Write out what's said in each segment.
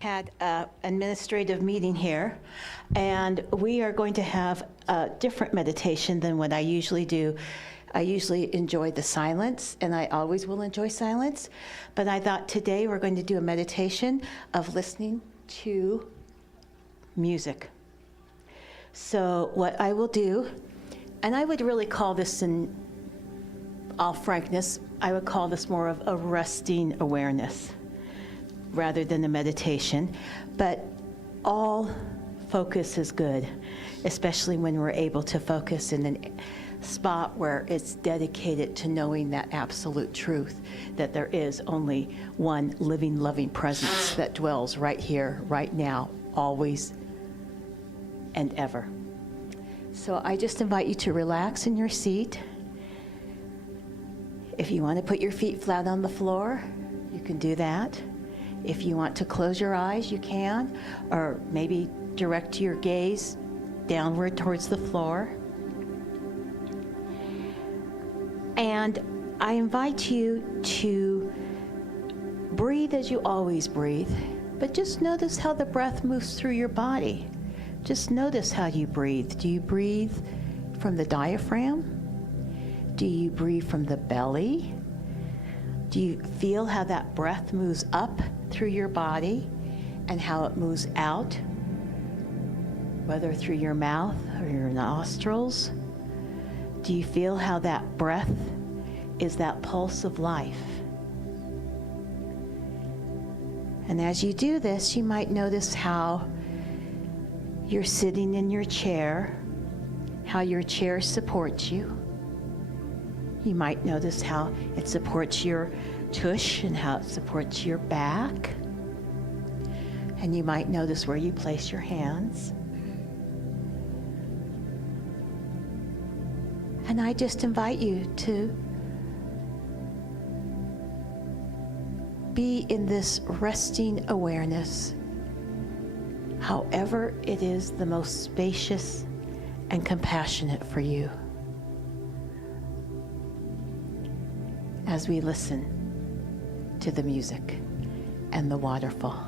Had an administrative meeting here, and we are going to have a different meditation than what I usually do. I usually enjoy the silence, and I always will enjoy silence, but I thought today we're going to do a meditation of listening to music. So what I will do, and I would really call this, in all frankness, I would call this more of a resting awareness rather than a meditation, but all focus is good, especially when we're able to focus in a spot where it's dedicated to knowing that absolute truth, that there is only one living, loving presence that dwells right here, right now, always and ever. So I just invite you to relax in your seat. If you want to put your feet flat on the floor, you can do that. If you want to close your eyes, you can, or maybe direct your gaze downward towards the floor. And I invite you to breathe as you always breathe, but just notice how the breath moves through your body. Just notice how you breathe. Do you breathe from the diaphragm? Do you breathe from the belly? Do you feel how that breath moves up through your body and how it moves out, whether through your mouth or your nostrils? Do you feel how that breath is that pulse of life? And as you do this, you might notice how you're sitting in your chair, how your chair supports you. You might notice how it supports your tush and how it supports your back. And you might notice where you place your hands. And I just invite you to be in this resting awareness, however it is the most spacious and compassionate for you, as we listen to the music and the waterfall.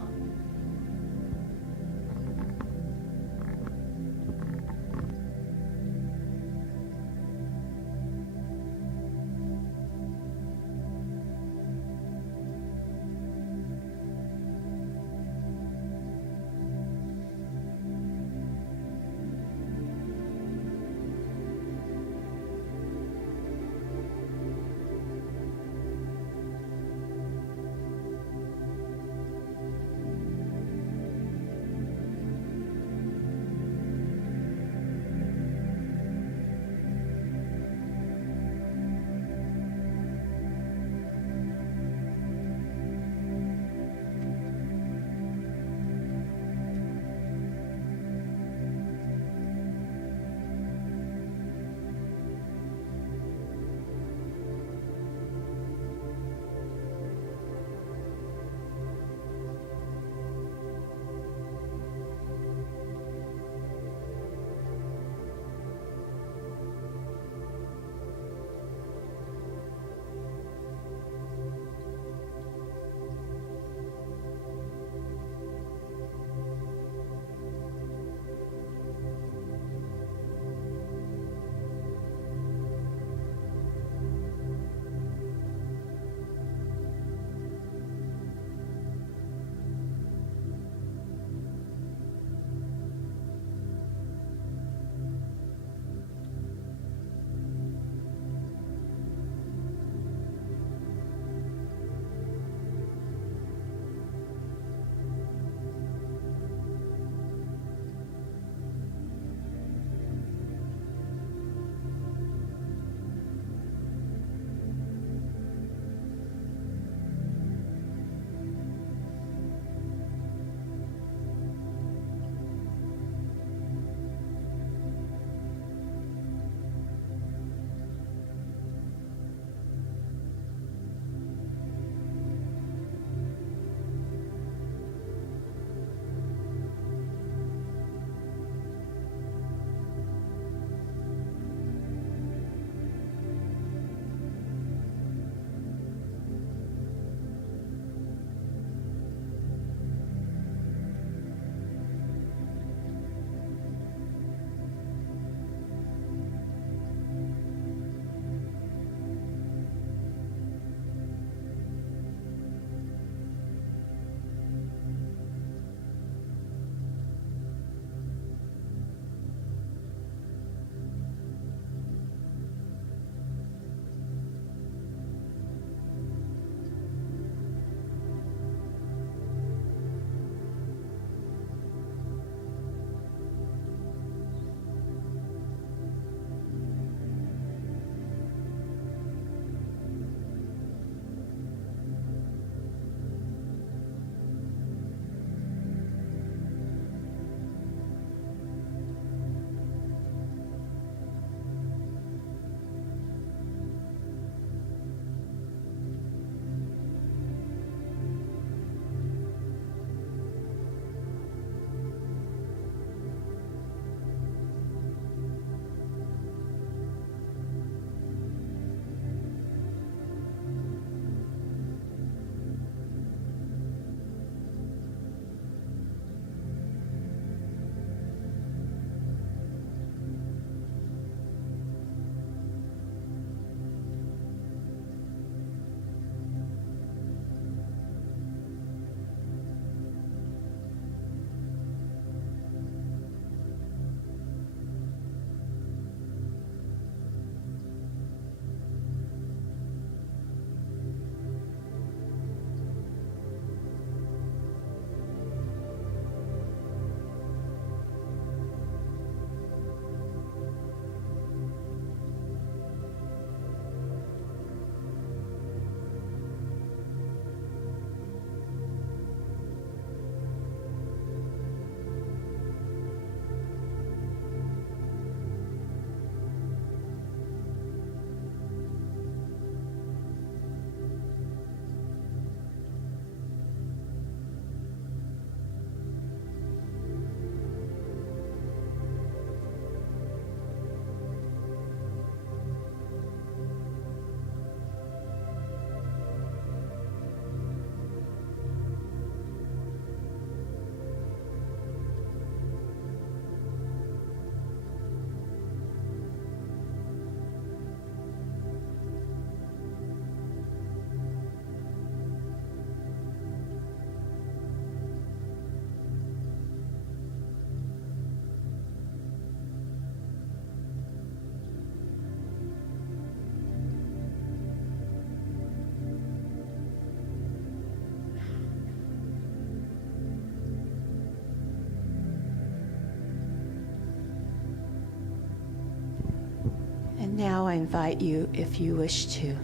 Now I invite you, if you wish to,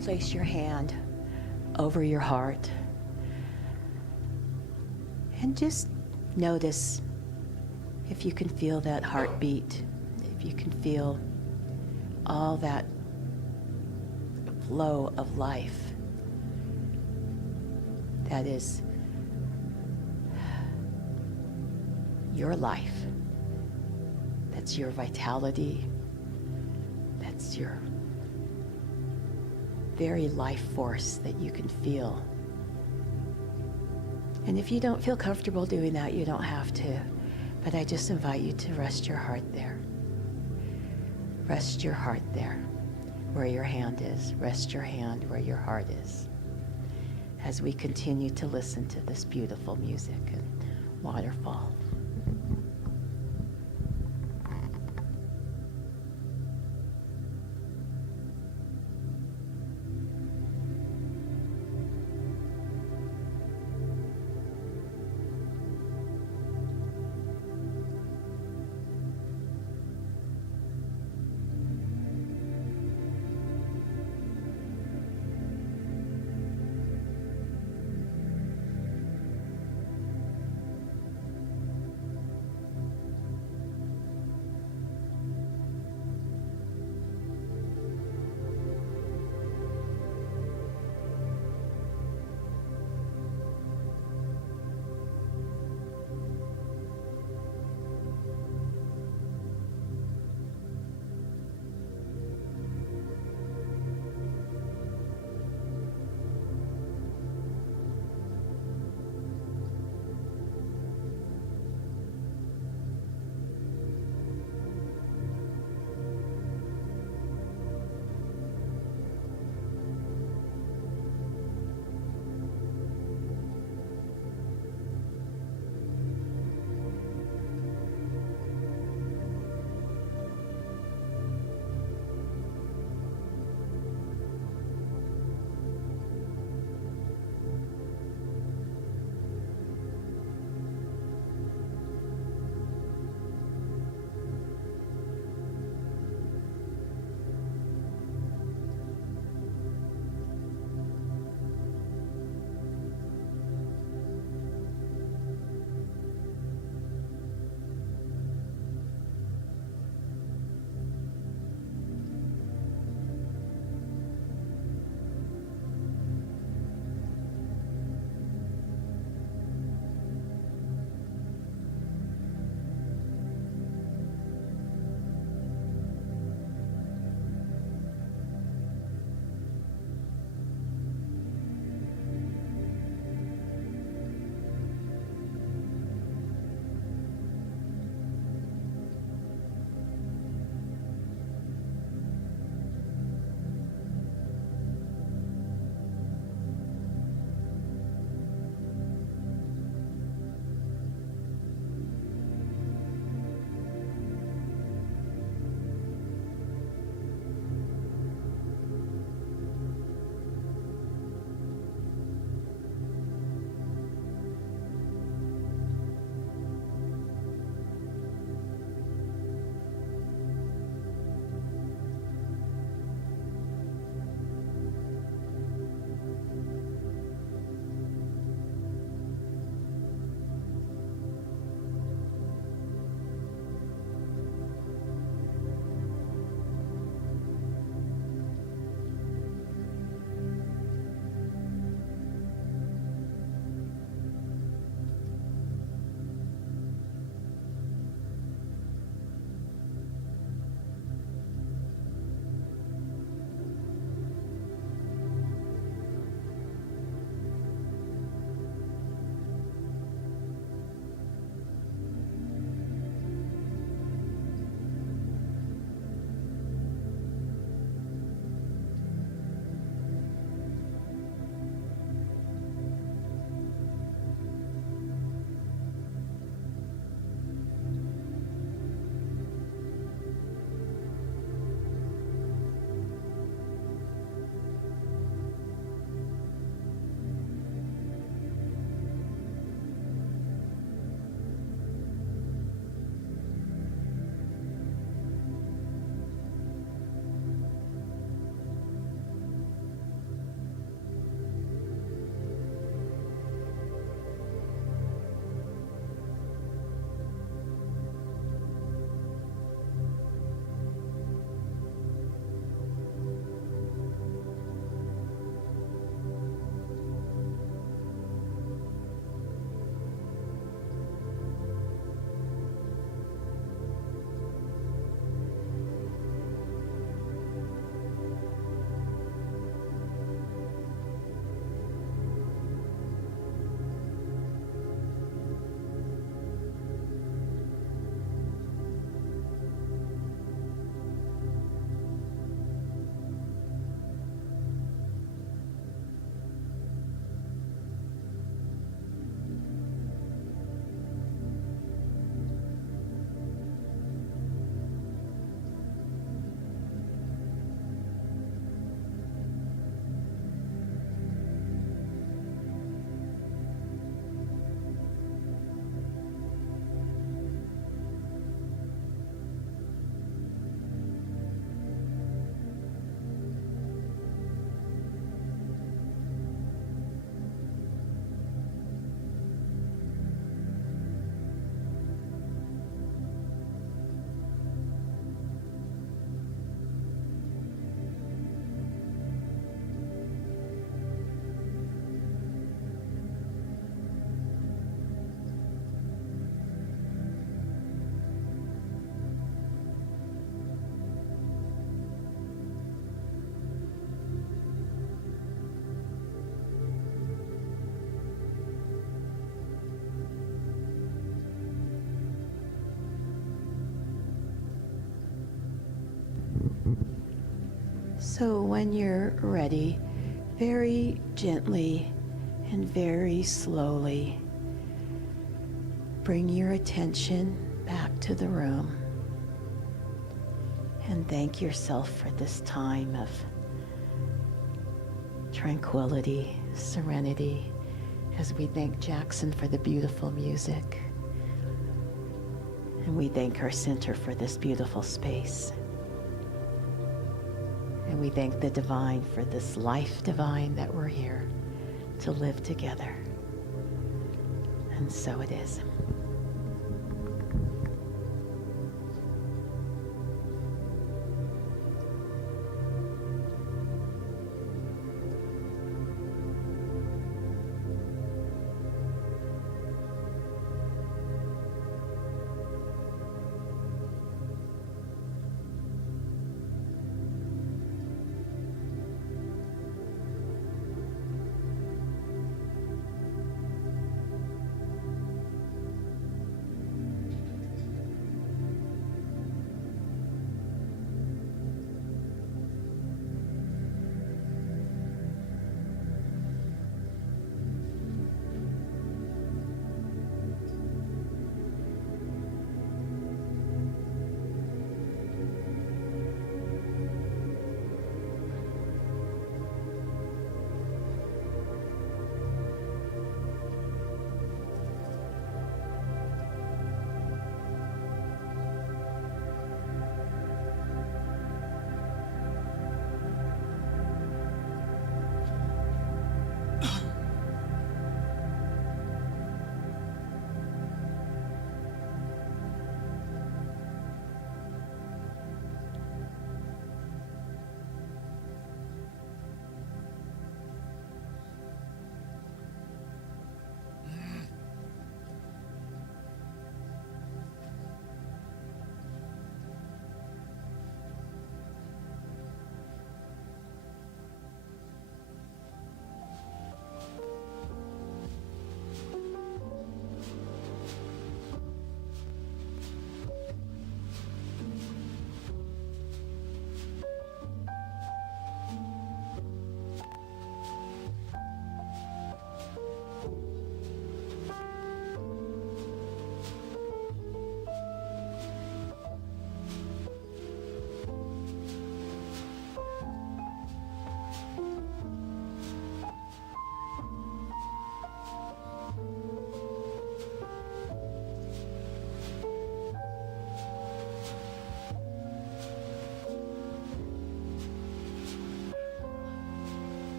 place your hand over your heart and just notice if you can feel that heartbeat, if you can feel all that flow of life that is your life. That's your vitality. That's your very life force that you can feel. And if you don't feel comfortable doing that, you don't have to. But I just invite you to rest your heart there. Rest your heart there, where your hand is. Rest your hand where your heart is. As we continue to listen to this beautiful music and waterfall. So when you're ready, very gently and very slowly, bring your attention back to the room and thank yourself for this time of tranquility, serenity, as we thank Jackson for the beautiful music. And we thank our center for this beautiful space. And we thank the divine for this life divine that we're here to live together. And so it is.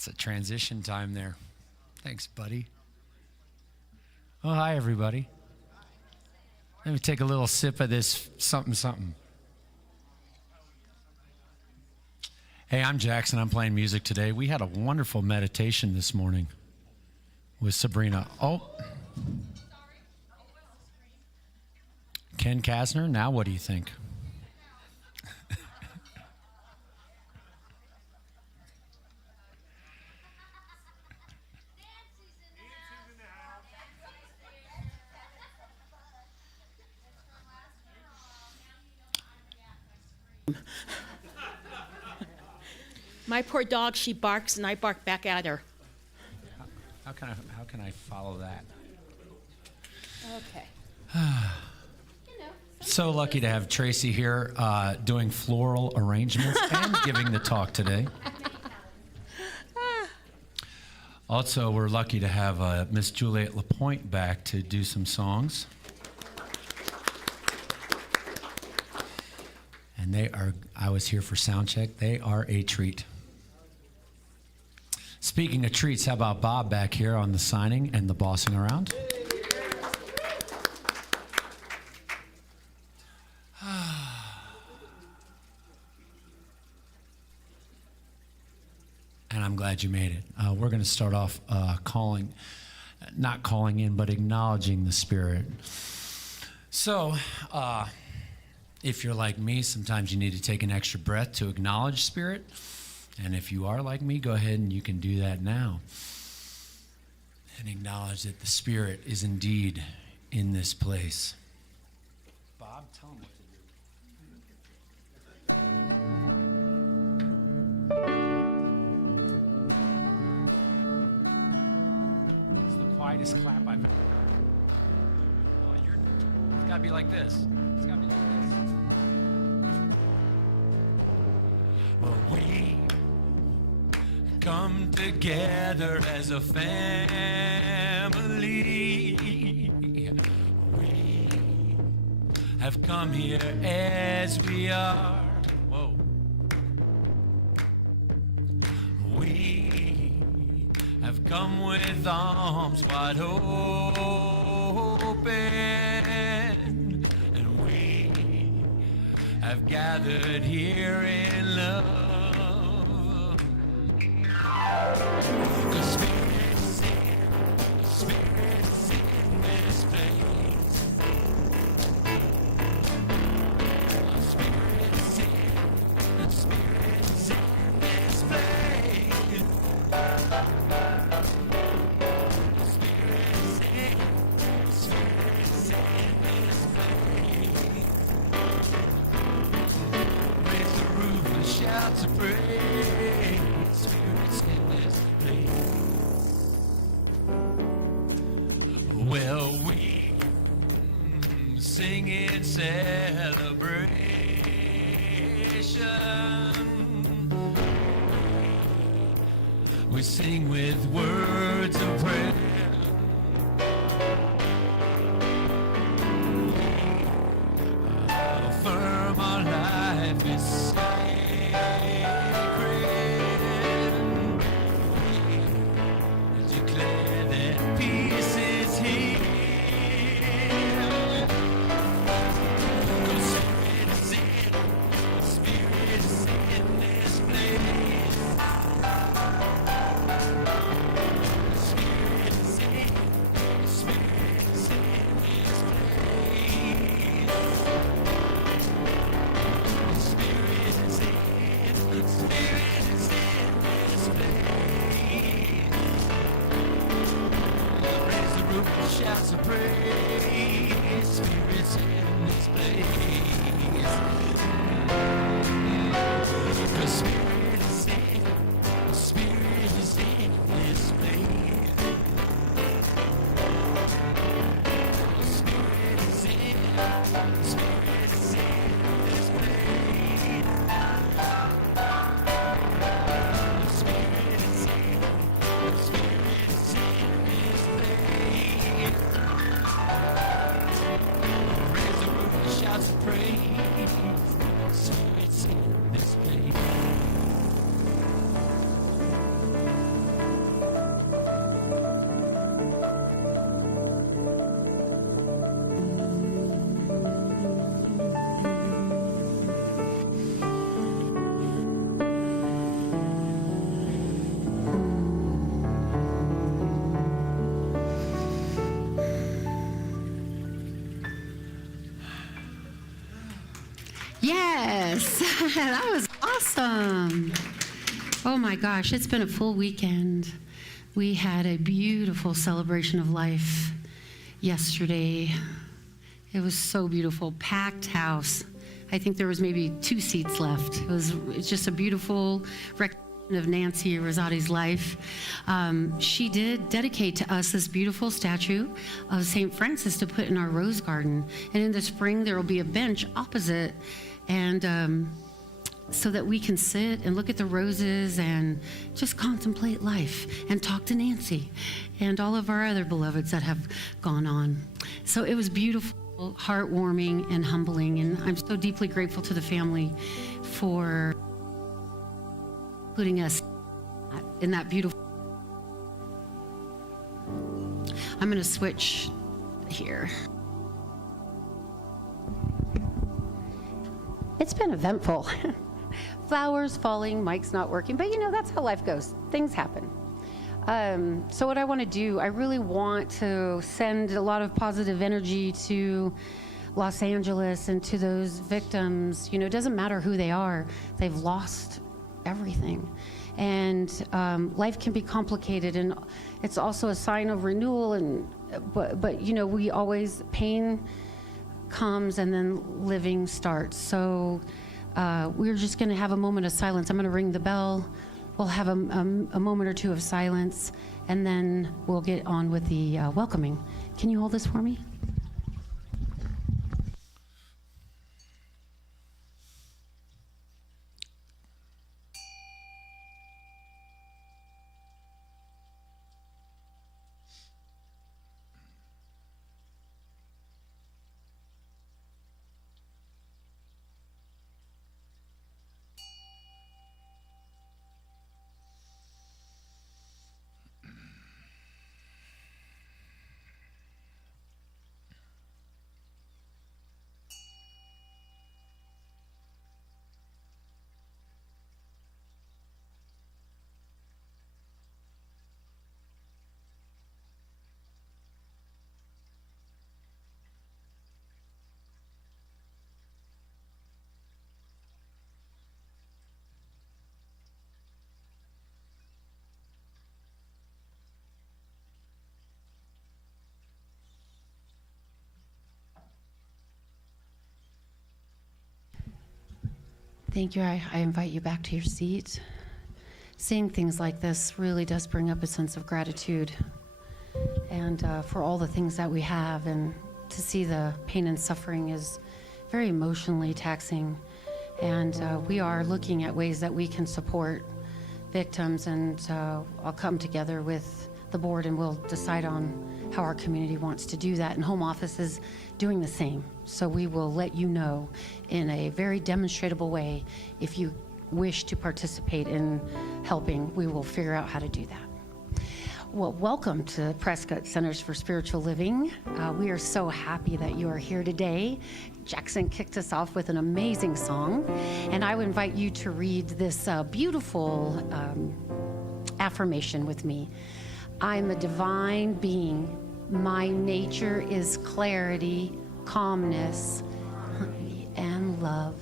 Lots of transition time there. Thanks, buddy. Oh, hi, everybody. Let me take a little sip of this something, something. Hey, I'm Jackson. I'm playing music today. We had a wonderful meditation this morning with Sabrina. Oh. Ken Kasner, now what do you think? My poor dog, she barks and I bark back at her. How can I follow that? Okay. So lucky to have Tracy here doing floral arrangements and giving the talk today. Also, we're lucky to have Miss Juliet LaPointe back to do some songs. And I was here for sound check. They are a treat. Speaking of treats, how about Bob back here on the signing and the bossing around? And I'm glad you made it. We're going to start off not calling in, but acknowledging the Spirit. So, if you're like me, sometimes you need to take an extra breath to acknowledge Spirit. And if you are like me, go ahead and you can do that now. And acknowledge that the Spirit is indeed in this place. Bob, tell them what to do. It's the quietest clap I've ever heard. Oh, it's got to be like this. It's got to be like this. Well, we come together as a family. We have come here as we are. Whoa. We have come with arms wide open, and we have gathered here in love. The Spirit's in this place. The Spirit's in this place. The Spirit's in this place. Raise the roof and shouts of praise. Spirit's in this place. Well, we sing in celebration. We sing with words of prayer. Affirm our life is sacred. We declare that peace is here. The Spirit is in this place. The Spirit is in this place. The Spirit is in this place. Raise the roof and shouts of praise. Spirit's in this place. The Spirit is in this place. The Spirit is in this place. The Spirit is in this place. Raise the roof and shouts of praise. Spirit's in this place. That was awesome. Oh my gosh, it's been a full weekend. We had a beautiful celebration of life yesterday. It was so beautiful, packed house. I think there was maybe 2 seats left. It's just a beautiful recognition of Nancy Rosati's life. She did dedicate to us this beautiful statue of St. Francis to put in our rose garden. And in the spring, there will be a bench opposite, and so that we can sit and look at the roses and just contemplate life and talk to Nancy and all of our other beloveds that have gone on. So it was beautiful, heartwarming, and humbling. And I'm so deeply grateful to the family for including us in that beautiful. I'm going to switch here. It's been eventful. Flowers falling, mic's not working, but that's how life goes. Things happen. So what I want to do, I really want to send a lot of positive energy to Los Angeles and to those victims. It doesn't matter who they are. They've lost everything. And life can be complicated, and it's also a sign of renewal. But we always, pain comes and then living starts. So we're just going to have a moment of silence. I'm going to ring the bell. We'll have a moment or two of silence, and then we'll get on with the welcoming. Can you hold this for me? Thank you. I invite you back to your seat. Seeing things like this really does bring up a sense of gratitude, and for all the things that we have, and to see the pain and suffering is very emotionally taxing. And we are looking at ways that we can support victims, and I'll come together with the board and we'll decide on how our community wants to do that. And Home Office is doing the same. So we will let you know in a very demonstrable way if you wish to participate in helping. We will figure out how to do that. Well, welcome to Prescott Centers for Spiritual Living. We are so happy that you are here today. Jackson kicked us off with an amazing song, and I would invite you to read this beautiful affirmation with me. I'm a divine being. My nature is clarity, calmness, and love.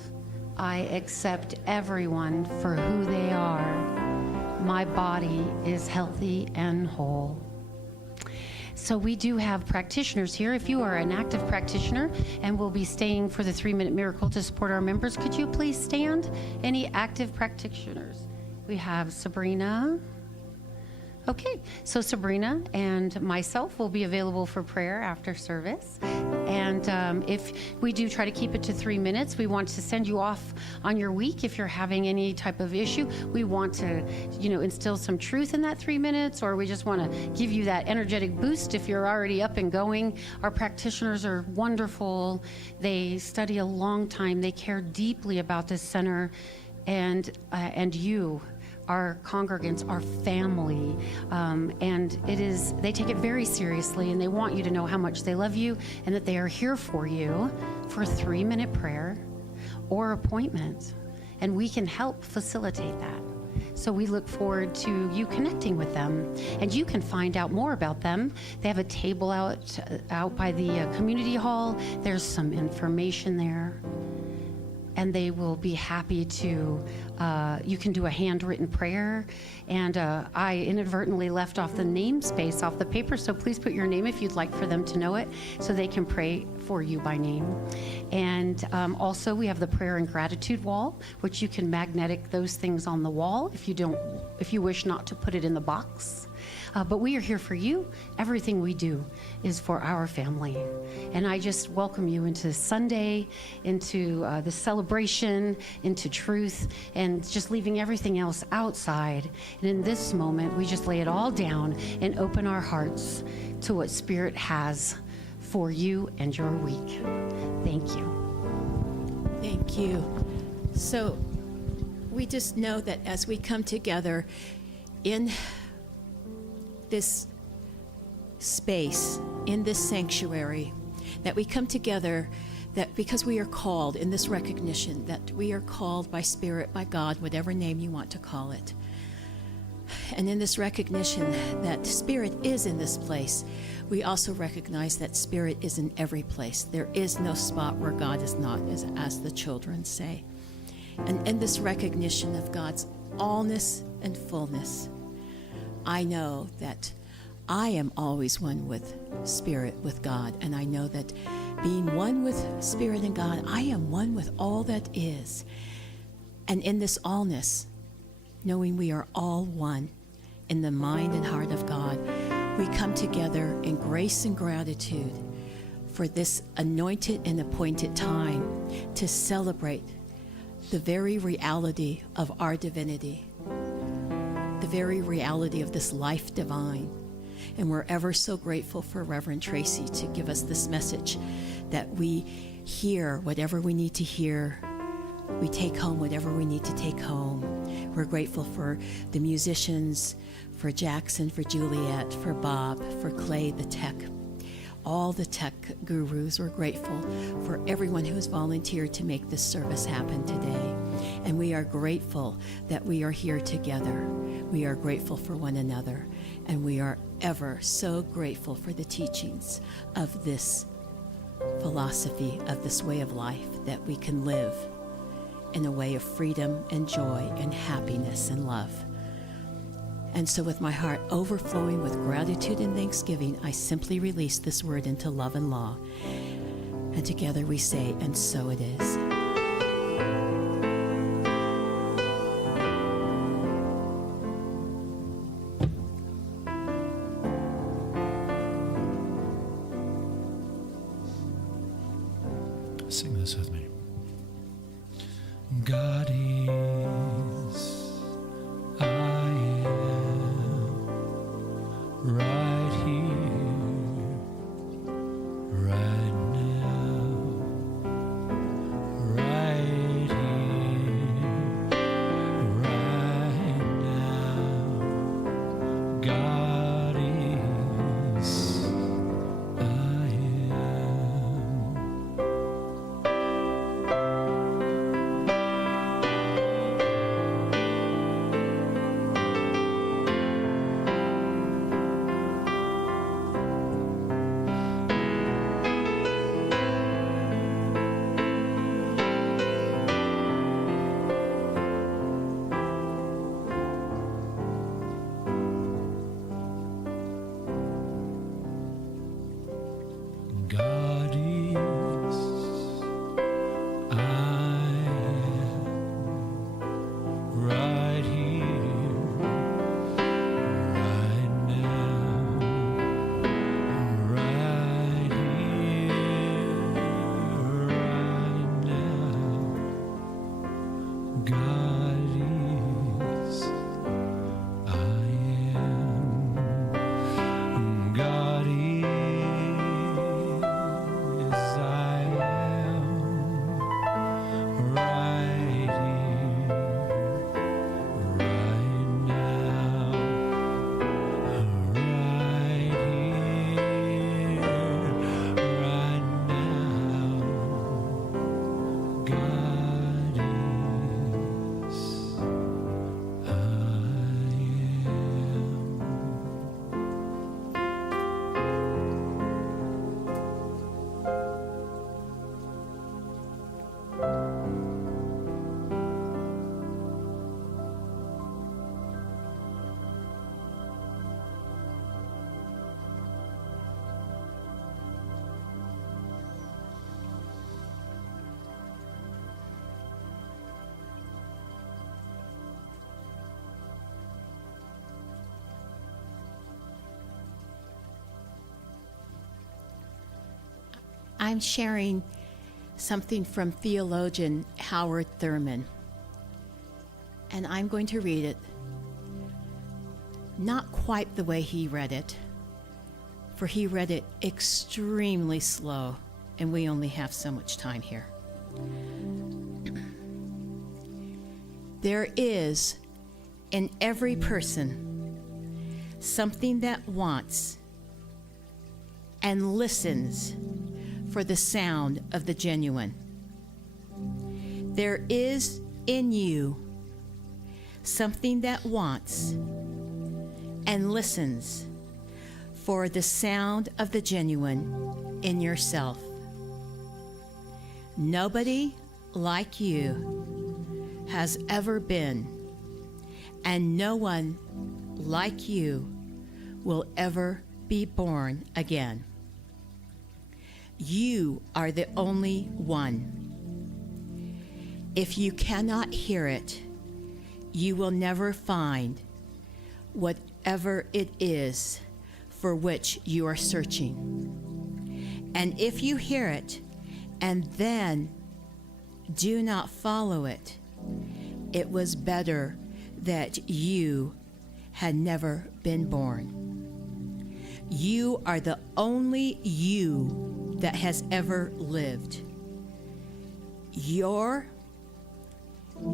I accept everyone for who they are. My body is healthy and whole. So we do have practitioners here. If you are an active practitioner and will be staying for the 3-minute miracle to support our members, could you please stand? Any active practitioners? We have Sabrina. Okay, so Sabrina and myself will be available for prayer after service. And if we do try to keep it to 3 minutes, we want to send you off on your week. If you're having any type of issue, we want to, instill some truth in that 3 minutes, or we just want to give you that energetic boost if you're already up and going. Our practitioners are wonderful. They study a long time. They care deeply about this center, and you, our congregants, our family, and they take it very seriously, and they want you to know how much they love you and that they are here for you for a 3-minute prayer or appointment, and we can help facilitate that. So we look forward to you connecting with them, and you can find out more about them. They have a table out by the community hall. There's some information there. and they will be happy to, you can do a handwritten prayer. And I inadvertently left off the namespace off the paper, so please put your name if you'd like for them to know it, so they can pray for you by name. And also we have the prayer and gratitude wall, which you can magnetic those things on the wall if you wish not to put it in the box. But we are here for you. Everything we do is for our family. And I just welcome you into Sunday, into the celebration, into truth, and just leaving everything else outside. And in this moment, we just lay it all down and open our hearts to what Spirit has for you and your week. Thank you. Thank you. So we just know that as we come together in this space, in this sanctuary, that we come together, that because we are called in this recognition that we are called by Spirit, by God, whatever name you want to call it. And in this recognition that Spirit is in this place, we also recognize that Spirit is in every place. There is no spot where God is not, as the children say. And in this recognition of God's allness and fullness, I know that I am always one with Spirit, with God, and I know that being one with Spirit and God, I am one with all that is. And in this allness, knowing we are all one in the mind and heart of God, we come together in grace and gratitude for this anointed and appointed time to celebrate the very reality of our divinity, the very reality of this life divine. And we're ever so grateful for Reverend Tracy to give us this message that we hear whatever we need to hear. We take home whatever we need to take home. We're grateful for the musicians, for Jackson, for Juliet, for Bob, for Clay, the tech, all the tech gurus. We're grateful for everyone who has volunteered to make this service happen today. And we are grateful that we are here together. We are grateful for one another. And we are ever so grateful for the teachings of this philosophy, of this way of life, that we can live in a way of freedom and joy and happiness and love. And so with my heart overflowing with gratitude and thanksgiving, I simply release this word into love and law. And together we say, and so it is. Sing this with me. God is, I am, right here, right now, right here, right now. God is, I am. I'm sharing something from theologian Howard Thurman. And I'm going to read it, not quite the way he read it, for he read it extremely slow, and we only have so much time here. There is in every person something that wants and listens for the sound of the genuine. There is in you something that wants and listens for the sound of the genuine in yourself. Nobody like you has ever been, and no one like you will ever be born again. You are the only one. If you cannot hear it, you will never find whatever it is for which you are searching. And if you hear it and then do not follow it, it was better that you had never been born. You are the only you that has ever lived. Your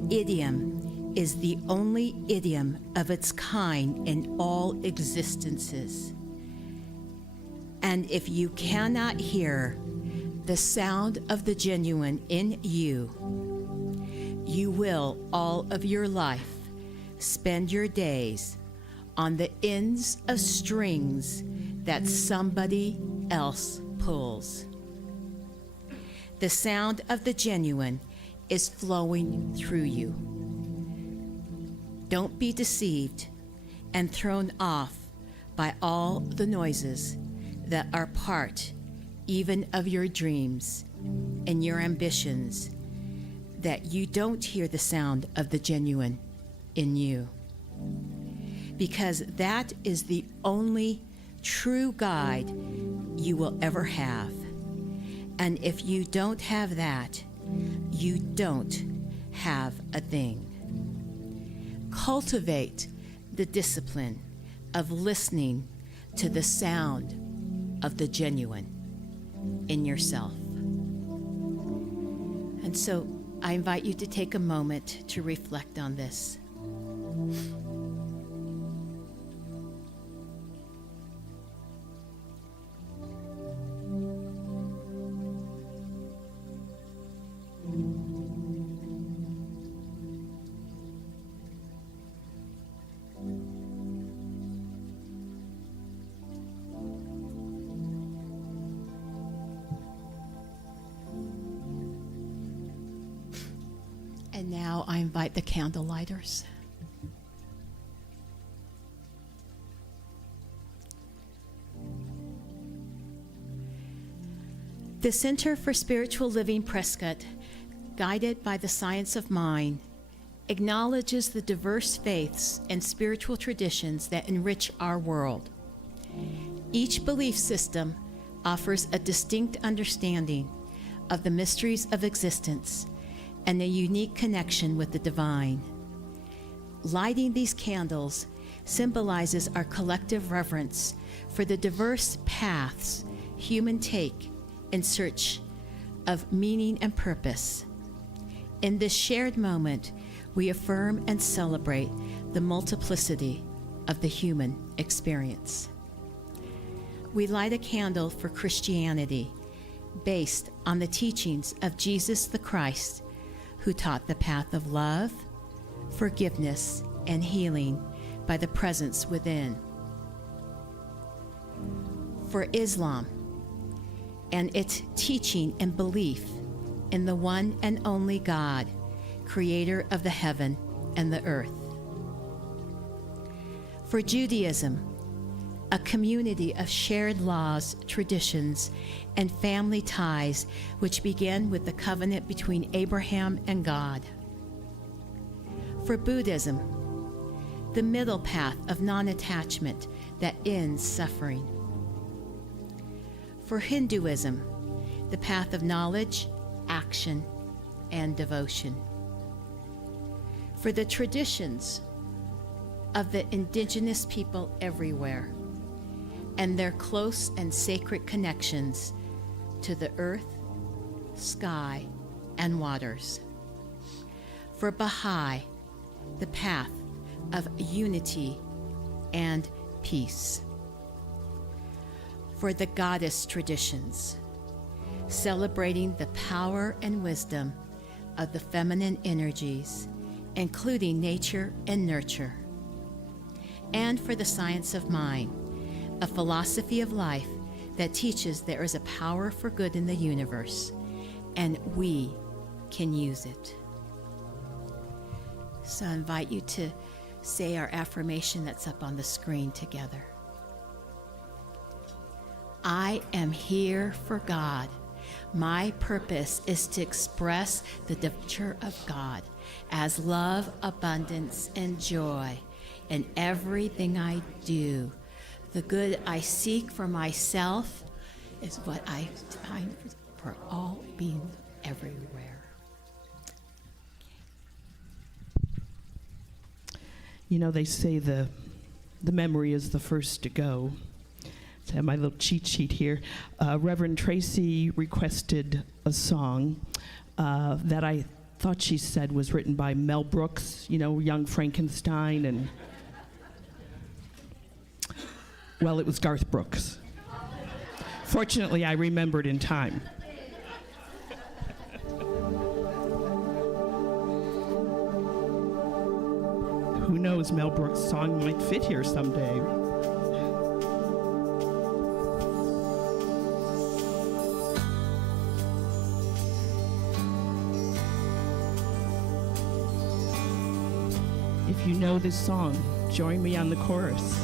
idiom is the only idiom of its kind in all existences. And if you cannot hear the sound of the genuine in you, you will all of your life spend your days on the ends of strings that somebody else pulls. The sound of the genuine is flowing through you. Don't be deceived and thrown off by all the noises that are part even of your dreams and your ambitions, that you don't hear the sound of the genuine in you. Because that is the only true guide you will ever have. And if you don't have that, you don't have a thing. Cultivate the discipline of listening to the sound of the genuine in yourself. And so I invite you to take a moment to reflect on this. And now I invite the candle lighters. The Center for Spiritual Living Prescott, guided by the science of mind, acknowledges the diverse faiths and spiritual traditions that enrich our world. Each belief system offers a distinct understanding of the mysteries of existence and a unique connection with the divine. Lighting these candles symbolizes our collective reverence for the diverse paths humans take in search of meaning and purpose. In this shared moment, we affirm and celebrate the multiplicity of the human experience. We light a candle for Christianity based on the teachings of Jesus the Christ, who taught the path of love, forgiveness, and healing by the presence within. For Islam and its teaching and belief in the one and only God, creator of the heaven and the earth. For Judaism, a community of shared laws, traditions, and family ties which began with the covenant between Abraham and God. For Buddhism, the middle path of non-attachment that ends suffering. For Hinduism, the path of knowledge, action, and devotion. For the traditions of the indigenous people everywhere and their close and sacred connections to the earth, sky, and waters. For Baha'i, the path of unity and peace. For the goddess traditions, celebrating the power and wisdom of the feminine energies, including nature and nurture. And for the science of mind, a philosophy of life that teaches there is a power for good in the universe, and we can use it. So I invite you to say our affirmation that's up on the screen together. I am here for God. My purpose is to express the nature of God as love, abundance, and joy in everything I do. The good I seek for myself is what I find for all beings everywhere. You know, they say the memory is the first to go. So I have my little cheat sheet here. Reverend Tracy requested a song that I thought she said was written by Mel Brooks, you know, Young Frankenstein, and well, it was Garth Brooks. Fortunately, I remembered in time. Who knows, Mel Brooks' song might fit here someday. If you know this song, join me on the chorus.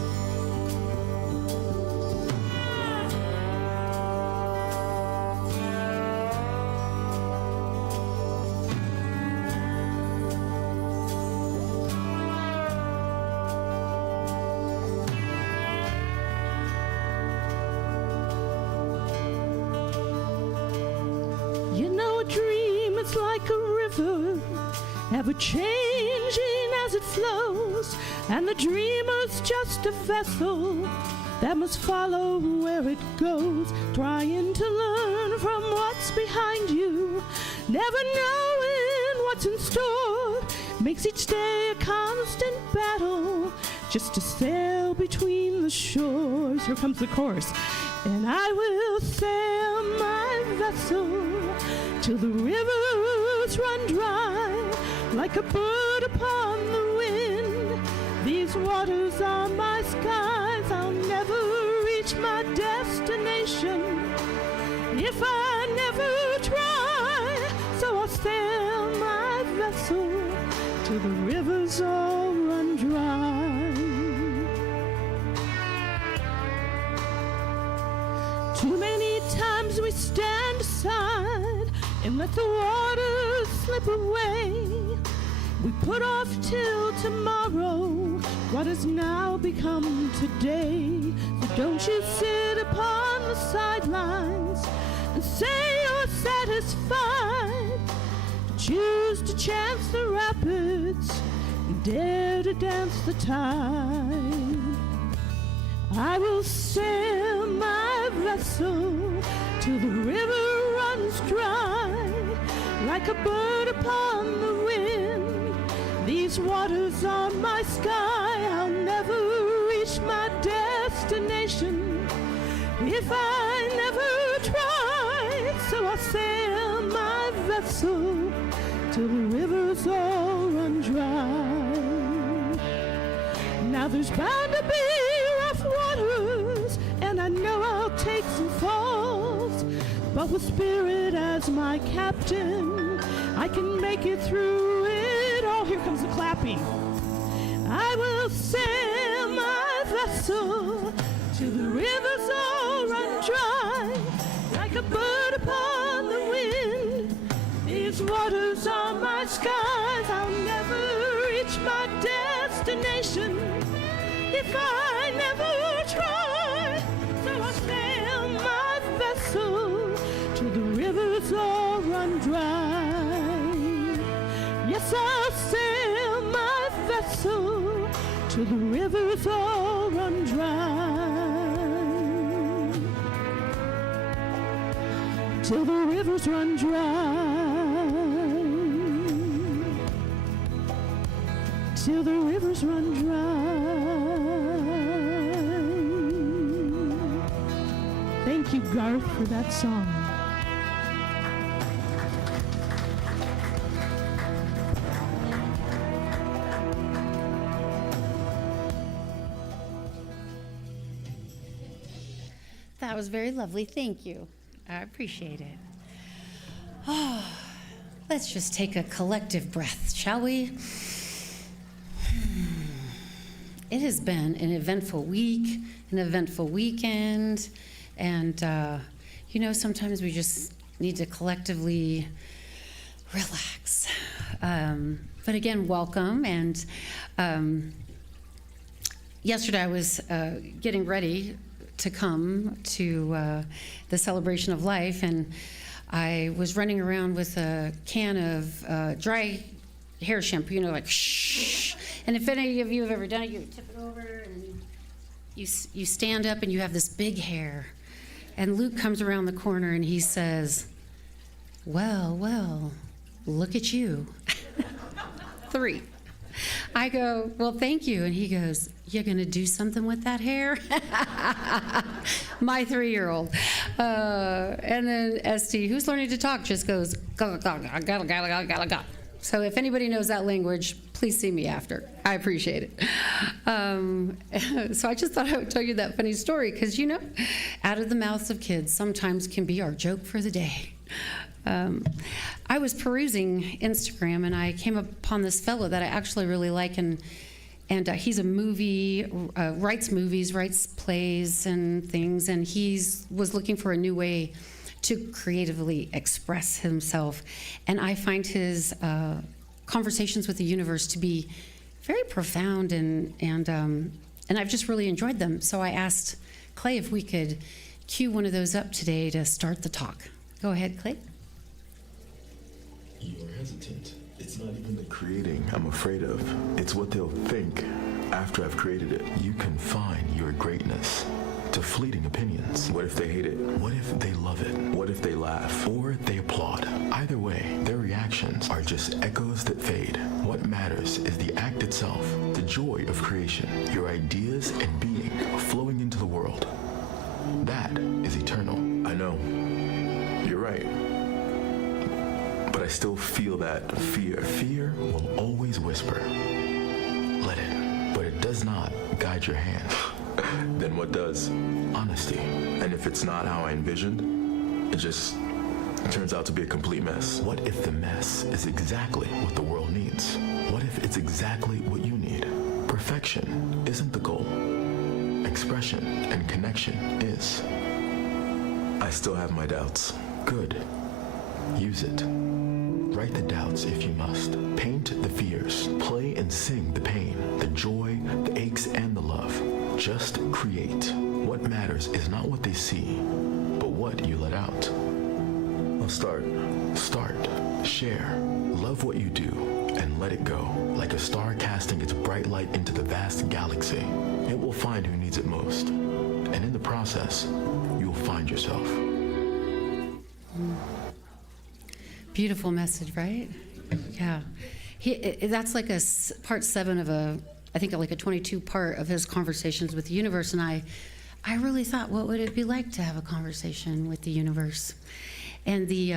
You know, a dream is like a river, ever changing as it flows, and the dreamer's just a vessel that must follow where it goes, trying to learn from what's behind you, never knowing what's in store, makes each day a constant battle, just to sail between the shores. Here comes the chorus. And I will sail my vessel till the rivers run dry, like a bird upon the wind. These waters are my skies. I'll never reach my destination if I never try. So I'll sail my vessel till the rivers all run dry. Too many times we stand aside and let the waters slip away. We put off till tomorrow what has now become today. So don't you sit upon the sidelines and say you're satisfied. Choose to chance the rapids and dare to dance the tide. I will sail my vessel till the river runs dry, like a bird upon the wind. These waters are my sky. I'll never reach my destination if I never try. So I'll sail my vessel till the rivers all run dry. Now there's bound to be rough waters, and I know I'll take some falls, but with Spirit as my captain, I can make it through it all. Here comes the clapping. I will sail my vessel till the rivers all run dry, like a bird upon the wind. These waters are my skies. I'll never reach my destination if I never try. So I'll sail my vessel to the till the rivers all run dry, till the rivers run dry, till the rivers run dry. Thank you, Garth, for that song. That was very lovely. Thank you. I appreciate it. Oh, let's just take a collective breath, shall we? It has been an eventful week, an eventful weekend, and sometimes we just need to collectively relax. But again, welcome. And yesterday I was getting ready to come to the celebration of life, and I was running around with a can of dry hair shampoo, like shh. And if any of you have ever done it, you tip it over and you stand up and you have this big hair. And Luke comes around the corner and he says, well, look at you. 3. I go, well, thank you. And he goes, you're going to do something with that hair? My 3-year-old. And then Esty, who's learning to talk, just goes, gah. So if anybody knows that language, please see me after. I appreciate it. So I just thought I would tell you that funny story because, out of the mouths of kids sometimes can be our joke for the day. I was perusing Instagram and I came upon this fellow that I actually really like, and he's a writes movies, writes plays and things, and was looking for a new way to creatively express himself. And I find his conversations with the universe to be very profound, and I've just really enjoyed them. So I asked Clay if we could cue one of those up today to start the talk. Go ahead, Clay. You are hesitant. It's not even the creating I'm afraid of. It's what they'll think after I've created it. You confine your greatness to fleeting opinions. What if they hate it? What if they love it? What if they laugh? Or they applaud? Either way, their reactions are just echoes that fade. What matters is the act itself, the joy of creation, your ideas and being flowing into the world. That is eternal. I know. You're right. But I still feel that fear. Fear will always whisper. Let it. But it does not guide your hand. Then what does? Honesty. And if it's not how I envisioned, it just turns out to be a complete mess. What if the mess is exactly what the world needs? What if it's exactly what you need? Perfection isn't the goal. Expression and connection is. I still have my doubts. Good. Use it. Write the doubts if you must. Paint the fears. Play and sing the pain, the joy, the aches, and the love. Just create. What matters is not what they see, but what you let out. I'll start. Start. Share. Love what you do, and let it go. Like a star casting its bright light into the vast galaxy. It will find who needs it most. And in the process, you'll find yourself. Beautiful message, right? Yeah. That's like part 7 of I think like a 22 part of his conversations with the universe. And I really thought, what would it be like to have a conversation with the universe? And the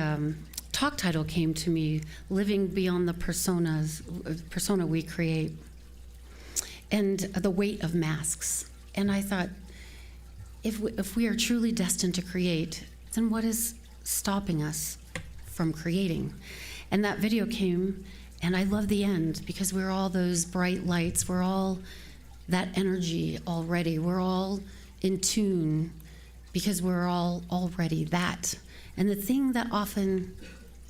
talk title came to me, Living Beyond the Persona We Create, and the weight of masks. And I thought, if we are truly destined to create, then what is stopping us from creating? And that video came, and I love the end, because we're all those bright lights, we're all that energy already, we're all in tune, because we're all already that. And the thing that often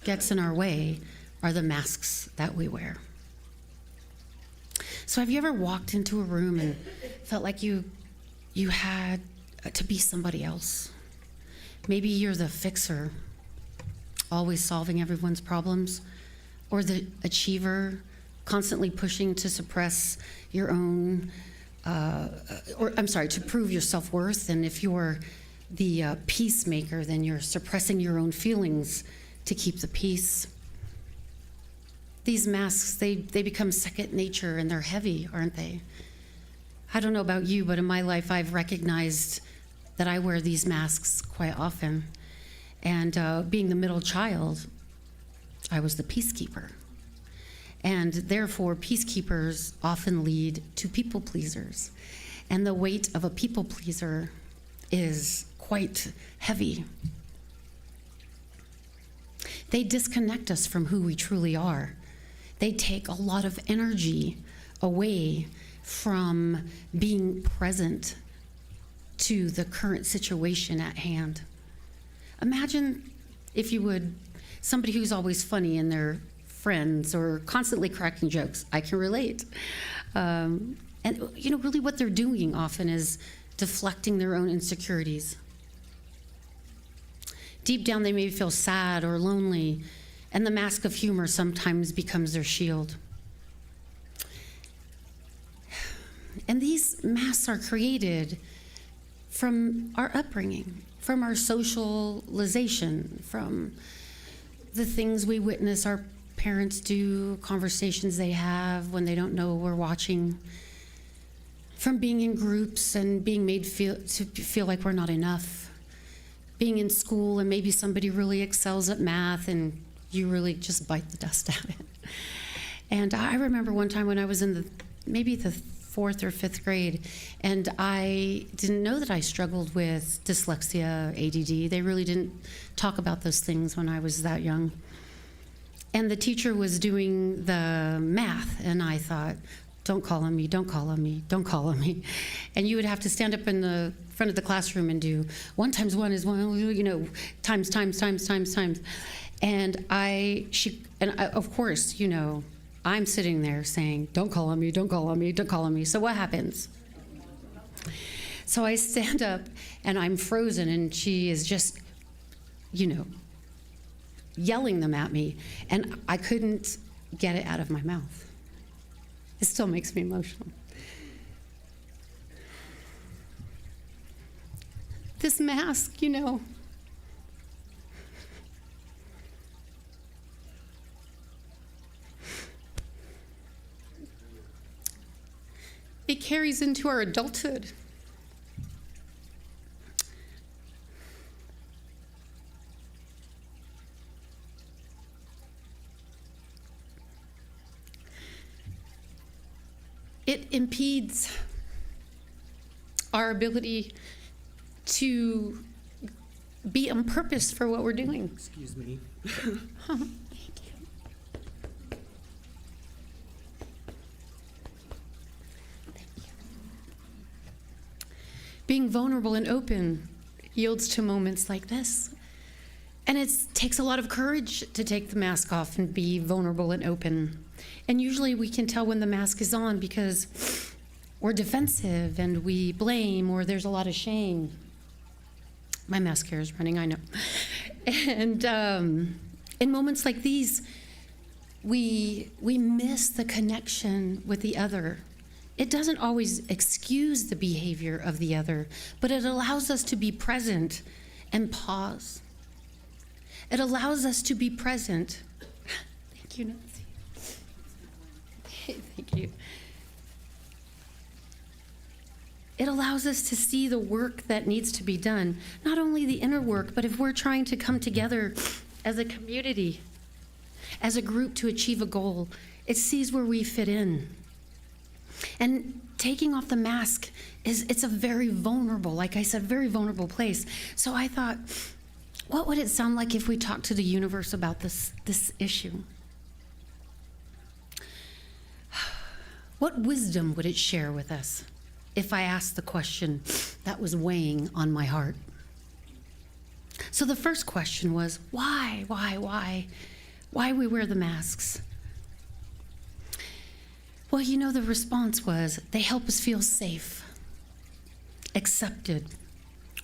gets in our way are the masks that we wear. So have you ever walked into a room and felt like you had to be somebody else? Maybe you're the fixer, always solving everyone's problems, or the achiever, constantly pushing to suppress your own, to prove your self-worth. And if you're the peacemaker, then you're suppressing your own feelings to keep the peace. These masks, they become second nature, and they're heavy, aren't they? I don't know about you, but in my life, I've recognized that I wear these masks quite often. And being the middle child, I was the peacekeeper. And therefore, peacekeepers often lead to people pleasers. And the weight of a people pleaser is quite heavy. They disconnect us from who we truly are. They take a lot of energy away from being present to the current situation at hand. Imagine, if you would, somebody who's always funny in their friends or constantly cracking jokes. I can relate. And really what they're doing often is deflecting their own insecurities. Deep down, they may feel sad or lonely, and the mask of humor sometimes becomes their shield. And these masks are created from our upbringing, from our socialization, from the things we witness our parents do, conversations they have when they don't know we're watching, from being in groups and being made to feel like we're not enough, being in school and maybe somebody really excels at math and you really just bite the dust at it. And I remember one time when I was in maybe the 4th or 5th grade, and I didn't know that I struggled with dyslexia, ADD. They really didn't talk about those things when I was that young. And the teacher was doing the math, and I thought, don't call on me, don't call on me, don't call on me. And you would have to stand up in the front of the classroom and do 1 × 1 is 1, times. And of course, I'm sitting there saying, don't call on me, don't call on me, don't call on me. So what happens? So I stand up and I'm frozen, and she is just, yelling them at me, and I couldn't get it out of my mouth. It still makes me emotional. This mask, it carries into our adulthood. It impedes our ability to be on purpose for what we're doing. Excuse me. Thank you. Being vulnerable and open yields to moments like this. And it takes a lot of courage to take the mask off and be vulnerable and open. And usually we can tell when the mask is on because we're defensive and we blame, or there's a lot of shame. My mascara is running, I know. And in moments like these, we miss the connection with the other. It doesn't always excuse the behavior of the other, but it allows us to be present and pause. It allows us to be present. Thank you, Nancy. Thank you. It allows us to see the work that needs to be done. Not only the inner work, but if we're trying to come together as a community, as a group to achieve a goal, it sees where we fit in. And taking off the mask it's a very vulnerable, like I said, very vulnerable place. So I thought, what would it sound like if we talked to the universe about this issue? What wisdom would it share with us if I asked the question that was weighing on my heart? So the first question was, why? Why we wear the masks? Well, the response was, they help us feel safe, accepted,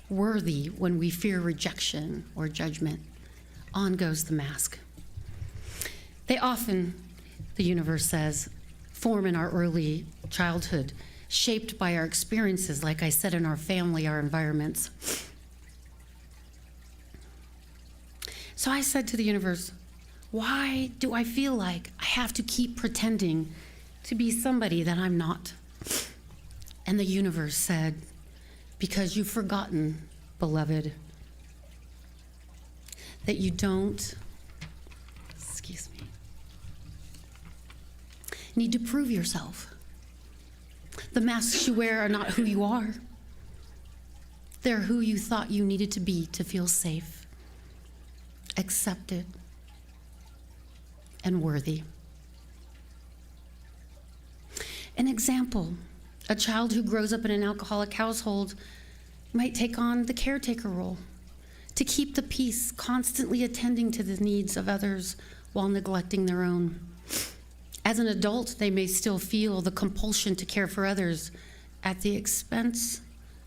worthy when we fear rejection or judgment. On goes the mask. They often the universe says, form in our early childhood, shaped by our experiences, like I said, in our family, our environments. So I said to the universe, why do I feel like I have to keep pretending to be somebody that I'm not? And the universe said, because you've forgotten, beloved, that you don't, need to prove yourself. The masks you wear are not who you are. They're who you thought you needed to be to feel safe, accepted, and worthy. An example, a child who grows up in an alcoholic household might take on the caretaker role to keep the peace, constantly attending to the needs of others while neglecting their own. As an adult, they may still feel the compulsion to care for others at the expense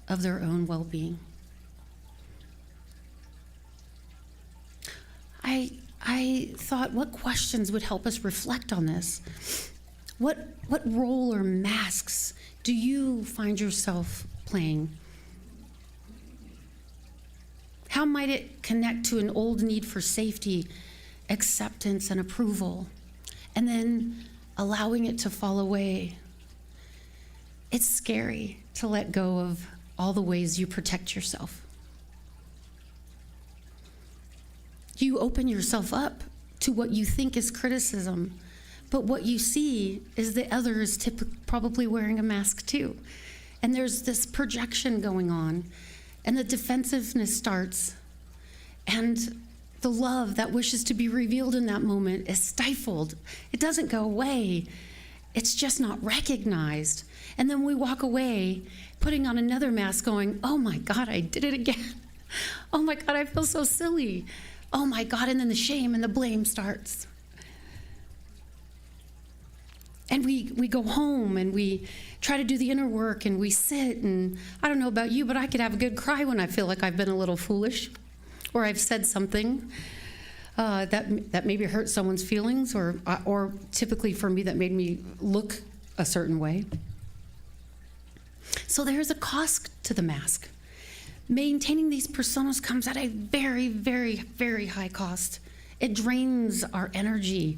of their own well-being. I thought, what questions would help us reflect on this? What role or masks do you find yourself playing? How might it connect to an old need for safety, acceptance, and approval, and then allowing it to fall away? It's scary to let go of all the ways you protect yourself. You open yourself up to what you think is criticism, but what you see is the other is probably wearing a mask too. And there's this projection going on, and the defensiveness starts, and the love that wishes to be revealed in that moment is stifled. It doesn't go away. It's just not recognized. And then we walk away, putting on another mask going, oh my God, I did it again. Oh my God, I feel so silly. Oh my God, and then the shame and the blame starts. And we go home and we try to do the inner work and we sit, and I don't know about you, but I could have a good cry when I feel like I've been a little foolish, or I've said something that maybe hurt someone's feelings, or typically for me that made me look a certain way. So there's a cost to the mask. Maintaining these personas comes at a very, very, very high cost. It drains our energy.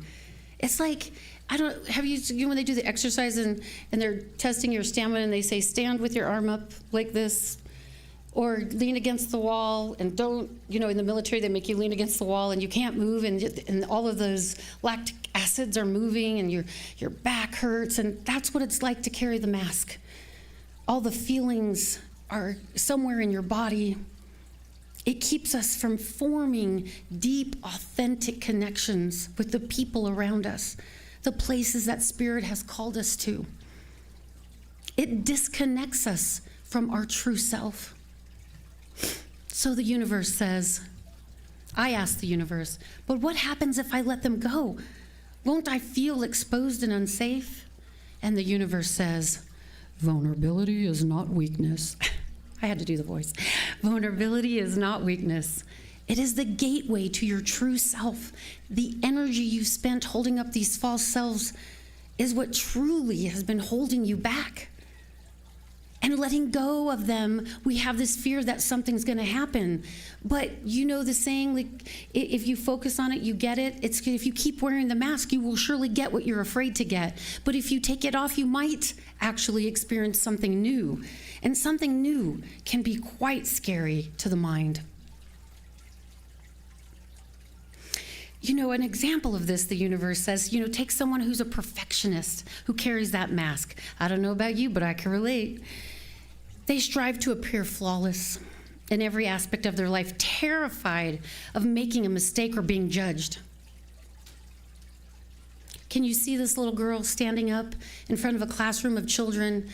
It's like, have you when they do the exercise and they're testing your stamina and they say, stand with your arm up like this, or lean against the wall, and don't, in the military they make you lean against the wall and you can't move, and all of those lactic acids are moving and your back hurts, and that's what it's like to carry the mask. All the feelings are somewhere in your body. It keeps us from forming deep, authentic connections with the people around us, the places that Spirit has called us to. It disconnects us from our true self. So the universe says, I ask the universe, but what happens if I let them go? Won't I feel exposed and unsafe? And the universe says, vulnerability is not weakness. I had to do the voice. Vulnerability is not weakness. It is the gateway to your true self. The energy you spent holding up these false selves is what truly has been holding you back. And letting go of them, we have this fear that something's going to happen. But the saying, like, if you focus on it, you get it. It's if you keep wearing the mask, you will surely get what you're afraid to get. But if you take it off, you might actually experience something new. And something new can be quite scary to the mind. An example of this, the universe says, take someone who's a perfectionist, who carries that mask. I don't know about you, but I can relate. They strive to appear flawless in every aspect of their life, terrified of making a mistake or being judged. Can you see this little girl standing up in front of a classroom of children?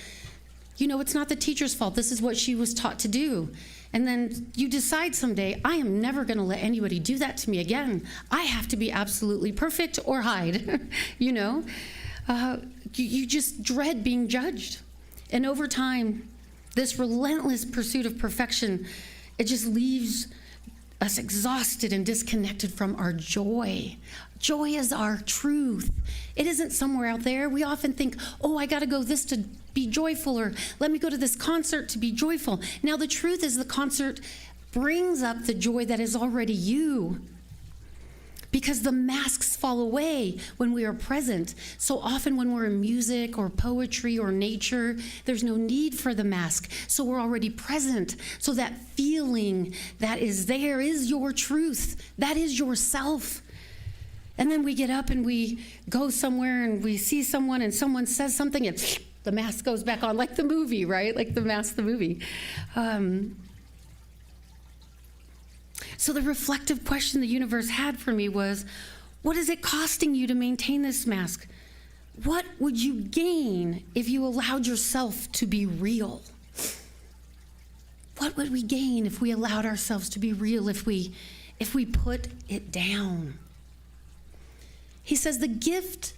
It's not the teacher's fault. This is what she was taught to do. And then you decide someday, I am never going to let anybody do that to me again. I have to be absolutely perfect or hide. You just dread being judged. And over time, this relentless pursuit of perfection, it just leaves us exhausted and disconnected from our joy. Joy is our truth. It isn't somewhere out there. We often think, oh, I got to go this to be joyful, or let me go to this concert to be joyful. Now, the truth is the concert brings up the joy that is already you, because the masks fall away when we are present. So often when we're in music or poetry or nature, there's no need for the mask. So we're already present. So that feeling that is there is your truth. That is yourself. And then we get up and we go somewhere and we see someone and someone says something and the mask goes back on, like the movie, right? Like the mask, the movie. So the reflective question the universe had for me was, what is it costing you to maintain this mask? What would you gain if you allowed yourself to be real? What would we gain if we allowed ourselves to be real, if we put it down? He says the gift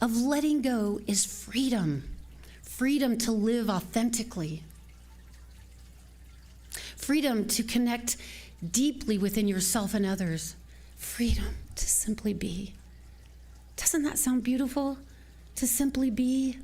of letting go is freedom. Freedom to live authentically. Freedom to connect deeply within yourself and others. Freedom to simply be. Doesn't that sound beautiful? To simply be.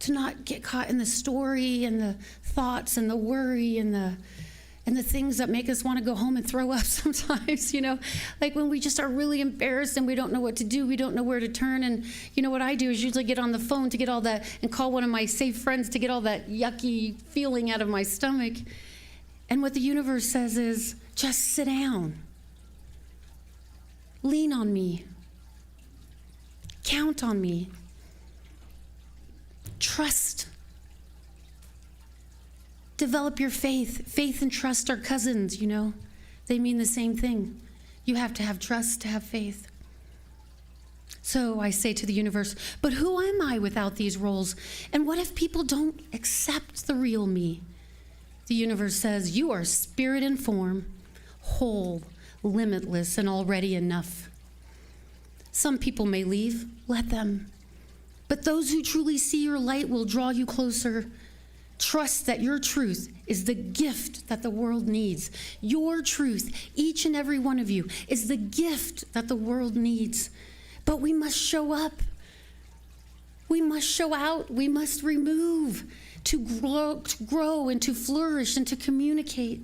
To not get caught in the story and the thoughts and the worry and the things that make us want to go home and throw up sometimes, you know? Like when we just are really embarrassed and we don't know what to do, we don't know where to turn. And you know what I do is usually get on the phone to get all that, and call one of my safe friends to get all that yucky feeling out of my stomach. And what the universe says is, just sit down. Lean on me. Count on me. Trust. Develop your faith. Faith and trust are cousins, you know. They mean the same thing. You have to have trust to have faith. So I say to the universe, but who am I without these roles? And what if people don't accept the real me? The universe says, you are spirit and form, whole, limitless, and already enough. Some people may leave, let them. But those who truly see your light will draw you closer. Trust that your truth is the gift that the world needs. Your truth, each and every one of you, is the gift that the world needs. But we must show up. We must show out. We must remove to grow and to flourish and to communicate.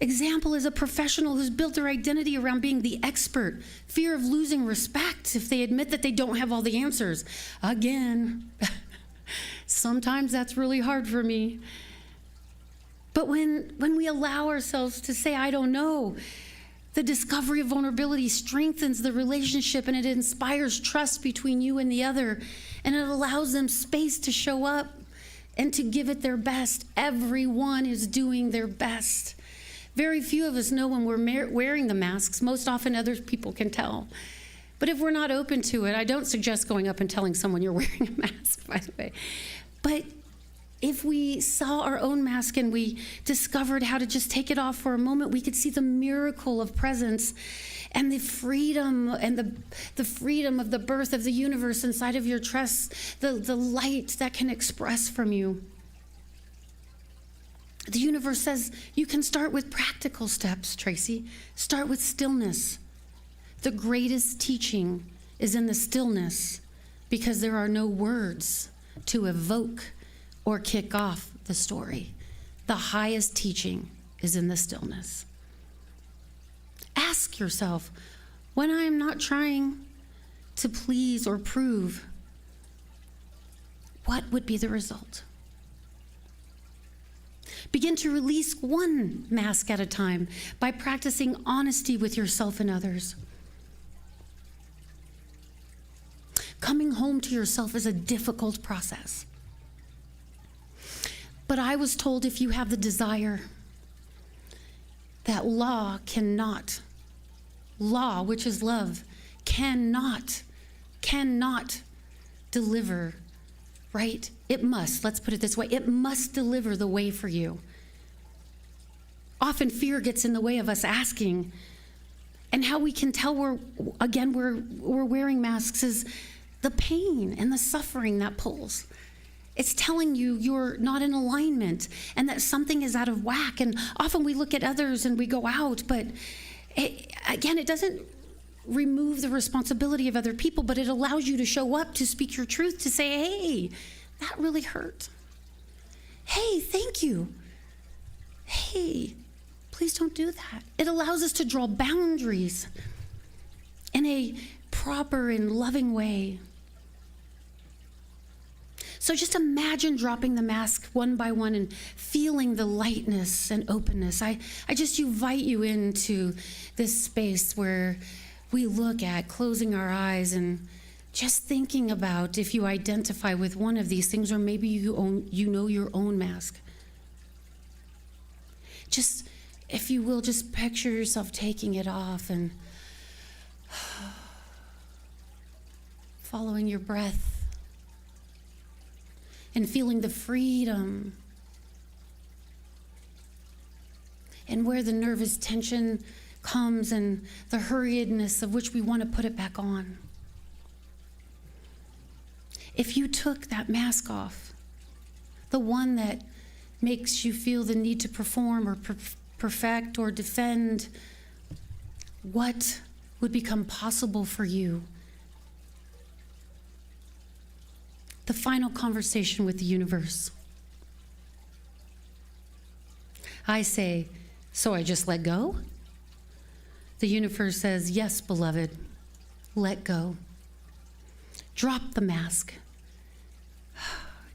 Example is a professional who's built their identity around being the expert. Fear of losing respect if they admit that they don't have all the answers. Again, sometimes that's really hard for me. But when we allow ourselves to say, I don't know, the discovery of vulnerability strengthens the relationship, and it inspires trust between you and the other, and it allows them space to show up and to give it their best. Everyone is doing their best. Very few of us know when we're wearing the masks. Most often other people can tell. But if we're not open to it, I don't suggest going up and telling someone you're wearing a mask, by the way. But if we saw our own mask and we discovered how to just take it off for a moment, we could see the miracle of presence and the freedom and the freedom of the birth of the universe inside of your chest, the light that can express from you. The universe says you can start with practical steps, Tracy. Start with stillness. The greatest teaching is in the stillness because there are no words to evoke or kick off the story. The highest teaching is in the stillness. Ask yourself, when I am not trying to please or prove, what would be the result? Begin to release one mask at a time by practicing honesty with yourself and others. Coming home to yourself is a difficult process. But I was told if you have the desire, that law, which is love, cannot deliver, right? It must, let's put it this way, it must deliver the way for you. Often fear gets in the way of us asking, and how we can tell we're wearing masks is the pain and the suffering that pulls. It's telling you you're not in alignment and that something is out of whack. And often we look at others and we go out, but it doesn't remove the responsibility of other people, but it allows you to show up, to speak your truth, to say, hey, that really hurt. Hey, thank you. Hey, please don't do that. It allows us to draw boundaries in a proper and loving way. So just imagine dropping the mask one by one and feeling the lightness and openness. I just invite you into this space where we look at closing our eyes and just thinking about if you identify with one of these things, or maybe you know your own mask. Just, if you will, just picture yourself taking it off and following your breath and feeling the freedom. And where the nervous tension comes and the hurriedness of which we want to put it back on. If you took that mask off, the one that makes you feel the need to perform or perfect or defend, what would become possible for you? The final conversation with the universe. I say, so I just let go? The universe says, yes, beloved, let go. Drop the mask.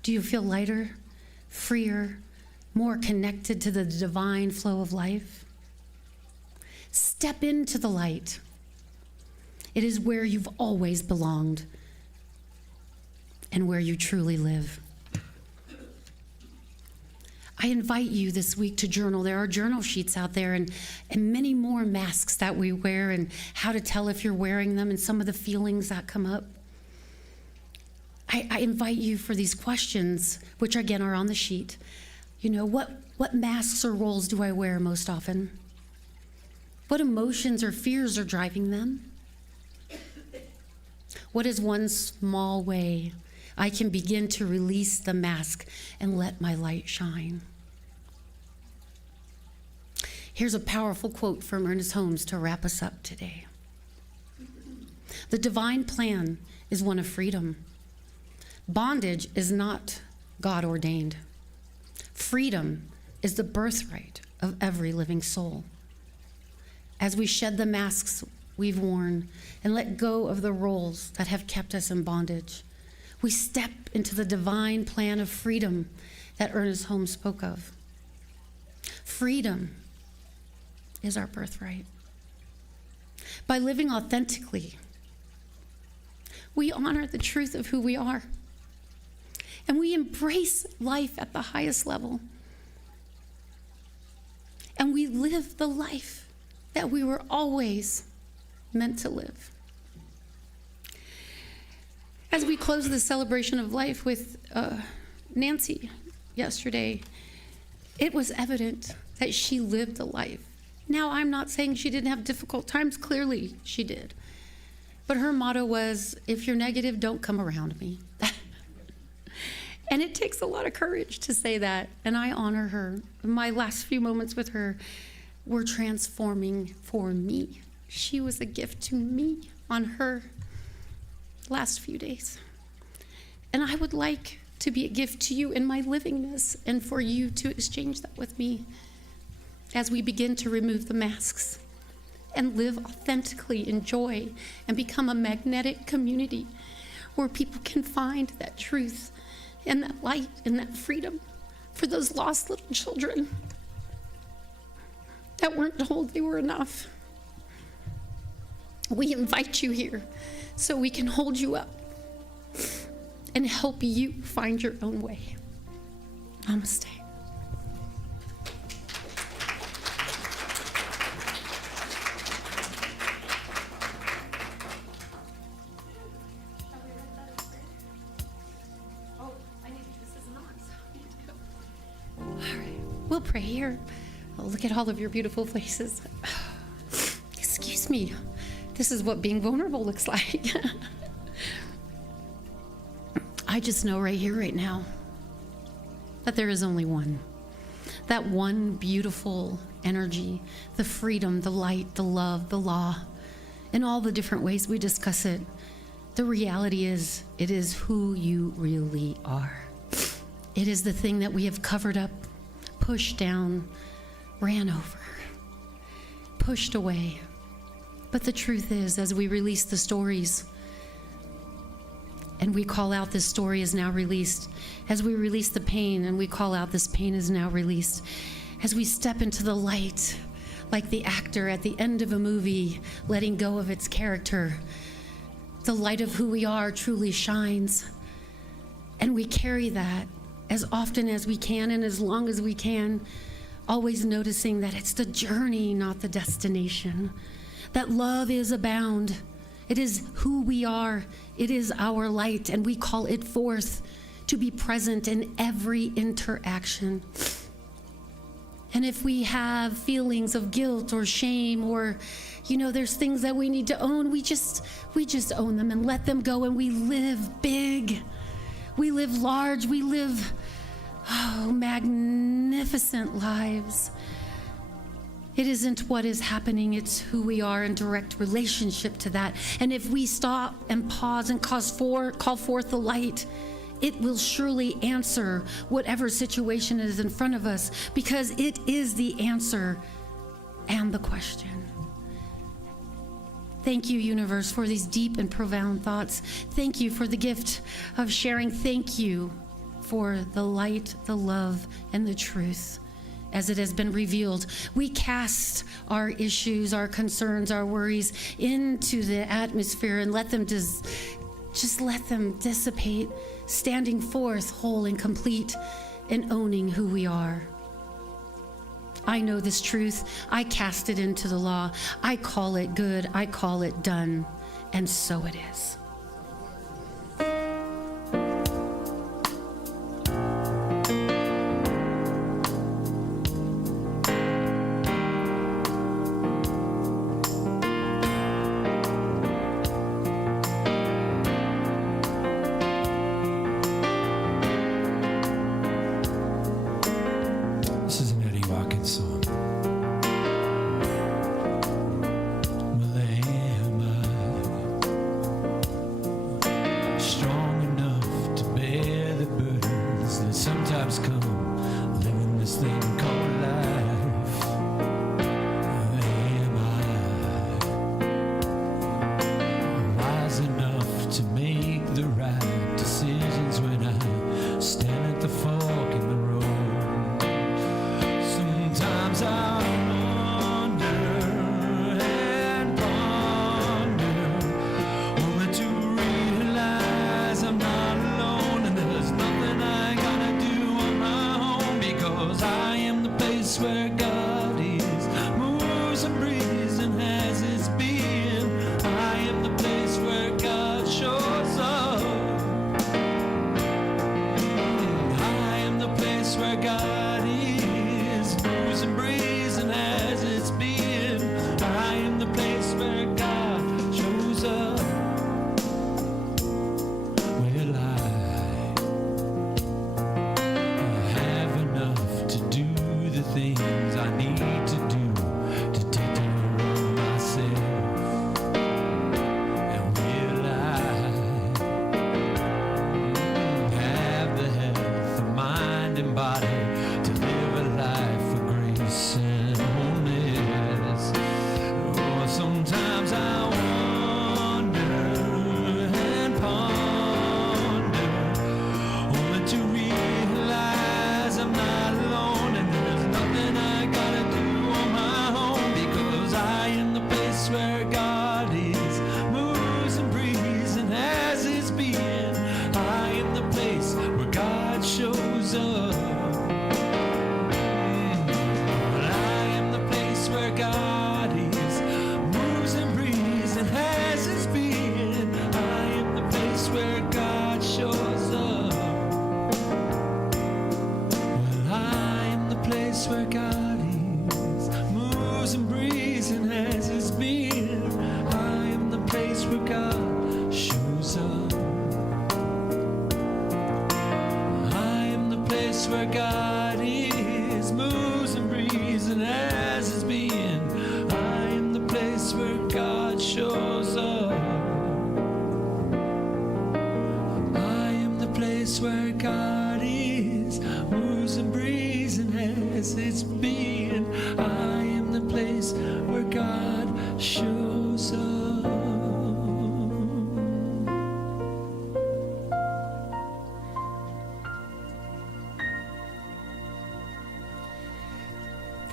Do you feel lighter, freer, more connected to the divine flow of life? Step into the light. It is where you've always belonged and where you truly live. I invite you this week to journal. There are journal sheets out there and many more masks that we wear, and how to tell if you're wearing them and some of the feelings that come up. I invite you for these questions, which again are on the sheet. You know, what masks or roles do I wear most often? What emotions or fears are driving them? What is one small way I can begin to release the mask and let my light shine? Here's a powerful quote from Ernest Holmes to wrap us up today. The divine plan is one of freedom. Bondage is not God ordained. Freedom is the birthright of every living soul. As we shed the masks we've worn and let go of the roles that have kept us in bondage, we step into the divine plan of freedom that Ernest Holmes spoke of. Freedom is our birthright. By living authentically, we honor the truth of who we are, and we embrace life at the highest level. And we live the life that we were always meant to live. As we close the celebration of life with Nancy yesterday, it was evident that she lived a life. Now, I'm not saying she didn't have difficult times. Clearly, she did. But her motto was, if you're negative, don't come around me. And it takes a lot of courage to say that, and I honor her. My last few moments with her were transforming for me. She was a gift to me on her last few days. And I would like to be a gift to you in my livingness, and for you to exchange that with me as we begin to remove the masks and live authentically in joy and become a magnetic community where people can find that truth and that light and that freedom for those lost little children that weren't told they were enough. We invite you here so we can hold you up and help you find your own way. Namaste. We'll pray here. Oh, look at all of your beautiful faces. Excuse me. This is what being vulnerable looks like. I just know right here, right now, that there is only one. That one beautiful energy, the freedom, the light, the love, the law, in all the different ways we discuss it. The reality is, it is who you really are. It is the thing that we have covered up, pushed down, ran over, pushed away. But the truth is, as we release the stories, and we call out this story is now released, as we release the pain and we call out this pain is now released, as we step into the light, like the actor at the end of a movie, letting go of its character, the light of who we are truly shines. And we carry that as often as we can and as long as we can, always noticing that it's the journey, not the destination. That love is abound. It is who we are. It is our light, and we call it forth to be present in every interaction. And if we have feelings of guilt or shame, or, there's things that we need to own, we just own them and let them go, and we live big. We live large. We live, magnificent lives. It isn't what is happening, it's who we are in direct relationship to that. And if we stop and pause and call forth the light, it will surely answer whatever situation is in front of us, because it is the answer and the question. Thank you, universe, for these deep and profound thoughts. Thank you for the gift of sharing. Thank you for the light, the love, and the truth as it has been revealed. We cast our issues, our concerns, our worries into the atmosphere and let them just let them dissipate, standing forth whole and complete and owning who we are. I know this truth. I cast it into the law. I call it good. I call it done. And so it is. This is an Eddie Watkins song. Well, am I strong enough to bear the burdens that sometimes come living this thing called life? Am I wise enough to make the right decisions when I stand at the fork in the road? Sometimes I wonder and ponder, only to realize I'm not alone, and there's nothing I gotta do on my own, because I am the place where God is, moves and breathes and has his being. I am the place where God shows up. I am the place where God is, moves and breathes and has its being. I am the place where God shows up. Well, I have enough to do the things I need to do to take care of myself. And will I have the health of mind and body to live a life of grace and wholeness? Oh, sometimes I wonder and ponder, only to realize I'm not alone, and there's nothing I gotta do on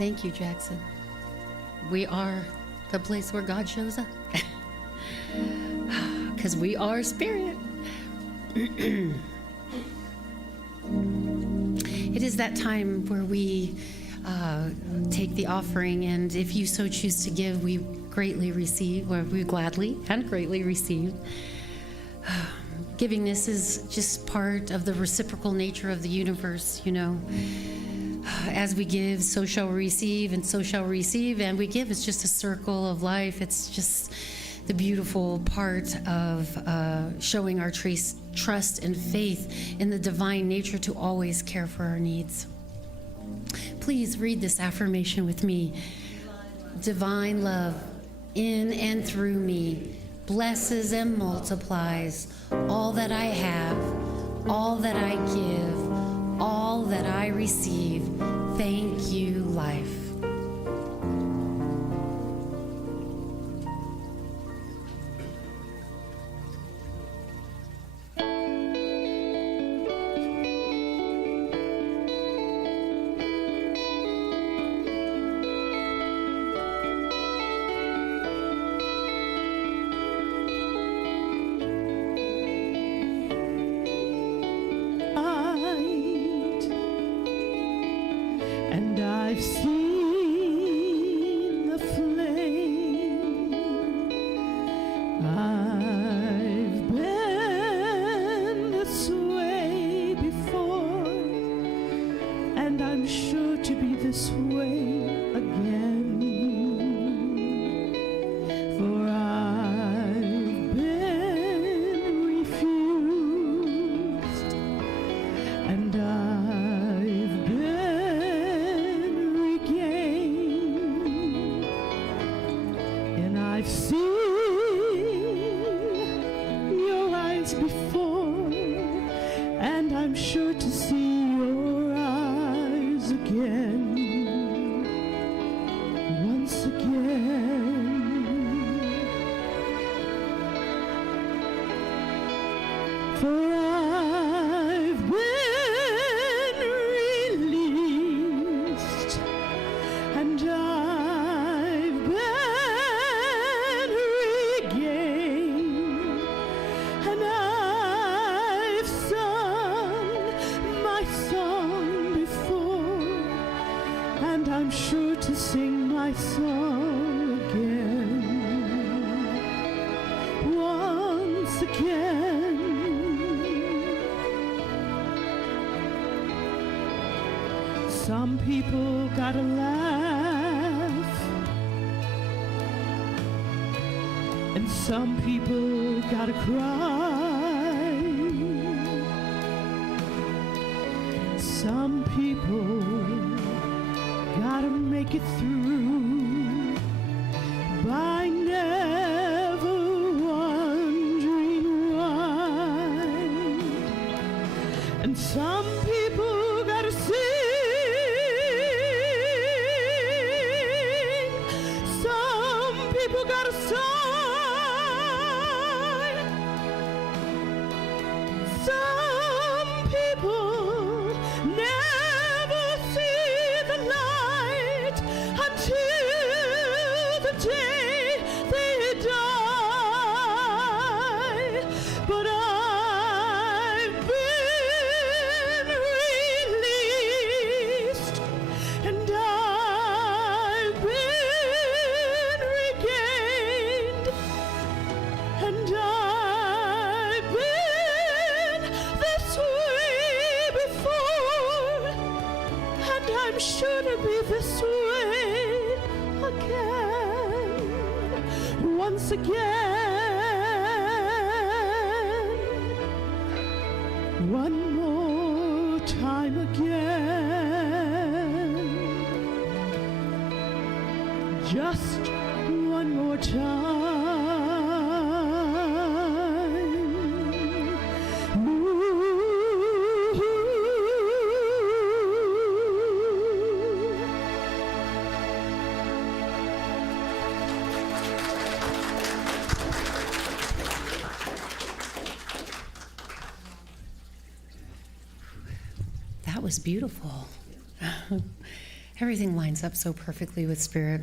Thank you, Jackson. We are the place where God shows up. Because we are spirit. It is that time where we take the offering, and if you so choose to give, we greatly receive, or we gladly and greatly receive. Givingness is just part of the reciprocal nature of the universe, you know. As we give, so shall we receive, and so shall we receive, and we give. It's just a circle of life. It's just the beautiful part of showing our trust and faith in the divine nature to always care for our needs. Please read this affirmation with me. Divine love in and through me blesses and multiplies all that I have, all that I give, all that I receive. Thank you, life. And I've seen the flame. I've been this way before, and I'm sure to be this way again. For I've been refused, and I've been regained, and I've seen your eyes before, and I'm sure to see your eyes again, once again. For I've been released, and I've been regained, and I've sung my song before, and I'm sure to sing my song again, once again. Some people gotta laugh, and some people gotta cry. Some people gotta make it through by never wondering why. And some people gotta sing, some people gotta sigh, some people never see the light until the day they die. But I've been released, and I've been regained, and I've been this way before, and I'm sure to be this way again, once again, one more time again, just one more time. That was beautiful. Everything lines up so perfectly with Spirit.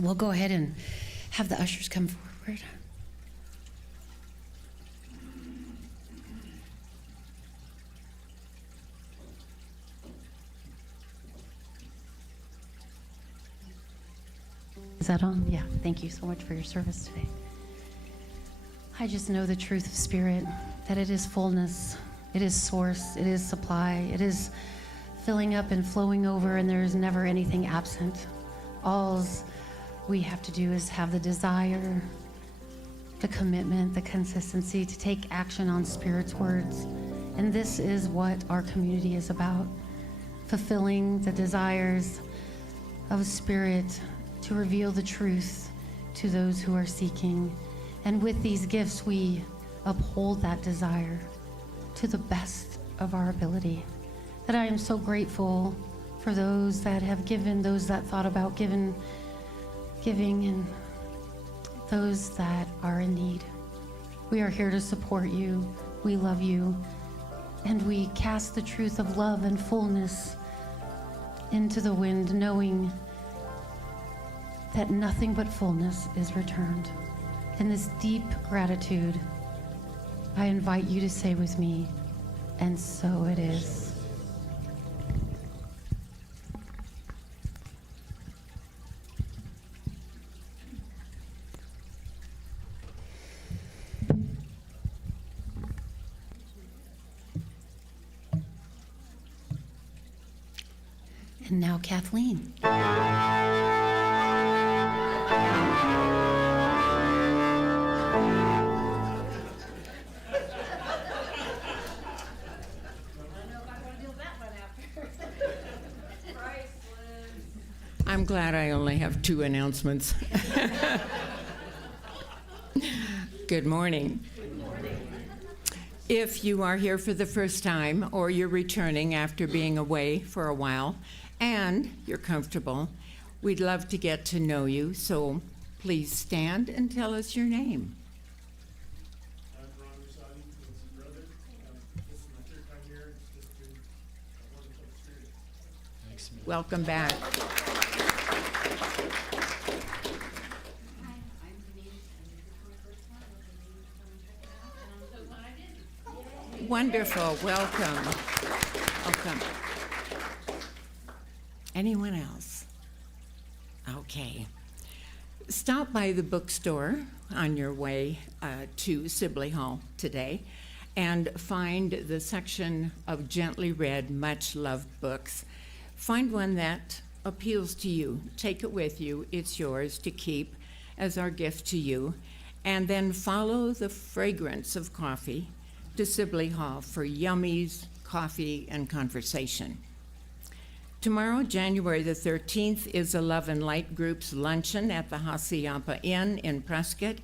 We'll go ahead and have the ushers come forward. Is that on? Yeah. Thank you so much for your service today. I just know the truth of Spirit, that it is fullness, it is source, it is supply, it is filling up and flowing over, and there is never anything absent. All we have to do is have the desire, the commitment, the consistency to take action on Spirit's words. And this is what our community is about, fulfilling the desires of Spirit to reveal the truth to those who are seeking. And with these gifts, we uphold that desire to the best of our ability. That I am so grateful for those that have given, those that thought about giving, and those that are in need. We are here to support you. We love you. And we cast the truth of love and fullness into the wind, knowing that nothing but fullness is returned. In this deep gratitude, I invite you to say with me, and so it is. And now Kathleen. I'm glad I only have 2 announcements. Good morning. If you are here for the first time or you're returning after being away for a while and you're comfortable, we'd love to get to know you, so please stand and tell us your name. I'm Ron Rusadi, Lindsay's brother. This is my 3rd time here. It's just been a wonderful experience. Welcome back. Wonderful. Welcome. Welcome. Anyone else? Okay. Stop by the bookstore on your way to Sibley Hall today and find the section of gently read, much loved books. Find one that appeals to you. Take it with you. It's yours to keep as our gift to you. And then follow the fragrance of coffee to Sibley Hall for yummies, coffee, and conversation. Tomorrow, January the 13th, is a Love and Light Group's luncheon at the Hacienda Inn in Prescott.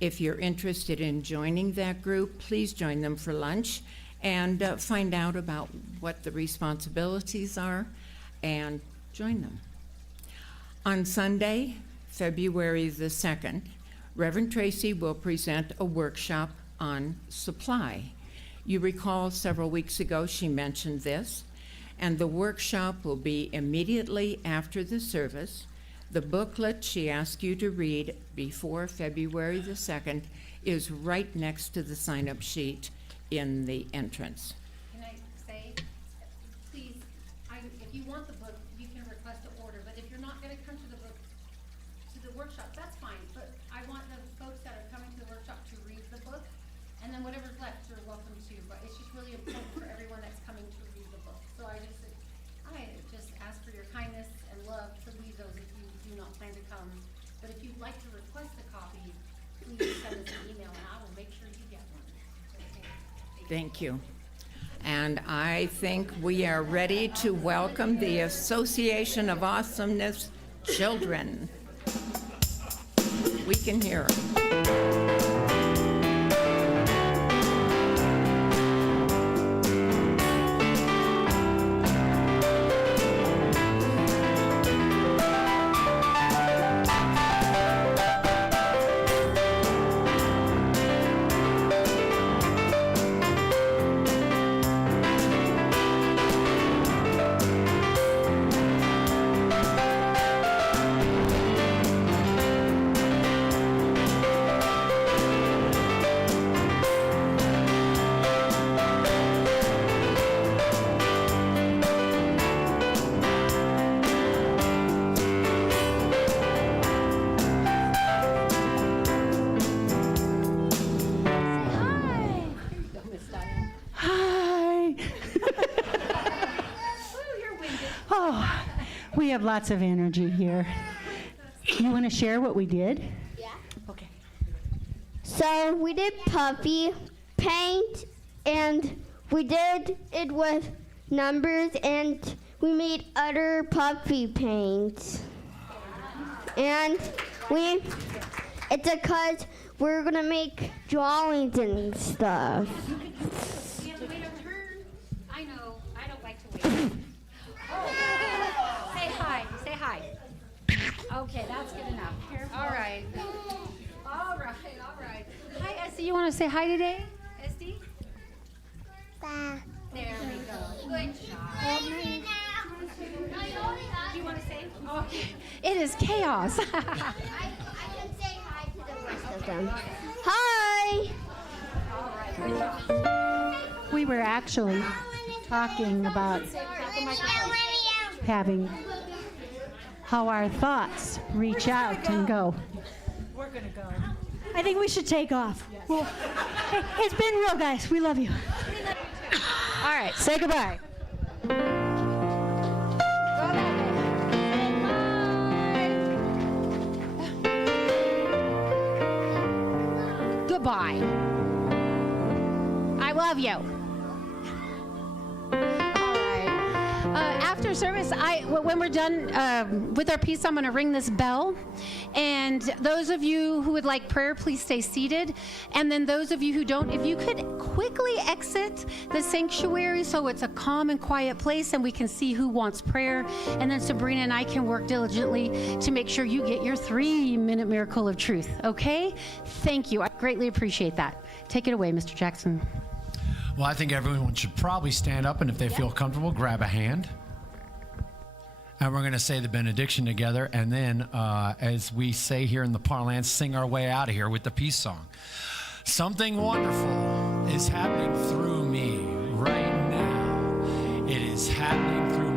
If you're interested in joining that group, please join them for lunch and find out about what the responsibilities are and join them. On Sunday, February the 2nd, Reverend Tracy will present a workshop on supply. You recall several weeks ago she mentioned this, and the workshop will be immediately after the service. The booklet she asked you to read before February the 2nd is right next to the sign-up sheet in the entrance. Can I say, please, if you want the book, you can request to order, but if you're not going to come to the workshop, that's fine. But I want the folks that are coming to the workshop to read the book, and then whatever's left, you're welcome to. But it's just really important for everyone that's coming to read the book. So I just ask for your kindness and love to leave those if you do not plan to come. But if you'd like to request a copy, please send us an email, and I will make sure you get one. Okay. Thank you. And I think we are ready to welcome the Association of Awesomeness Children. We can hear them. We have lots of energy here. You want to share what we did? Yeah. Okay. So we did puppy paint, and we did it with numbers, and we made other puppy paint. And it's because we're gonna make drawings and stuff. We have to wait our turn. I know. I don't like to wait. Say hi. Say hi. Okay, that's good enough. Careful. All right. All right. All right. Hi, Esty. You want to say hi today? Esty? There we go. Good job. Do you want to say? Okay. It is chaos. I can say hi to the rest of them. Hi! We were actually talking about having how our thoughts reach out and go. We're gonna go. I think we should take off. Well, hey, it's been real, guys. We love you. All right, say goodbye. Goodbye. I love you. All right. After service, when we're done with our piece, I'm going to ring this bell. And those of you who would like prayer, please stay seated. And then those of you who don't, if you could quickly exit the sanctuary so it's a calm and quiet place and we can see who wants prayer. And then Sabrina and I can work diligently to make sure you get your 3-minute miracle of truth. Okay? Thank you. I greatly appreciate that. Take it away, Mr. Jackson. Well, I think everyone should probably stand up, and if they feel comfortable, grab a hand. And we're going to say the benediction together, and then, as we say here in the parlance, sing our way out of here with the peace song. Something wonderful is happening through me right now. It is happening through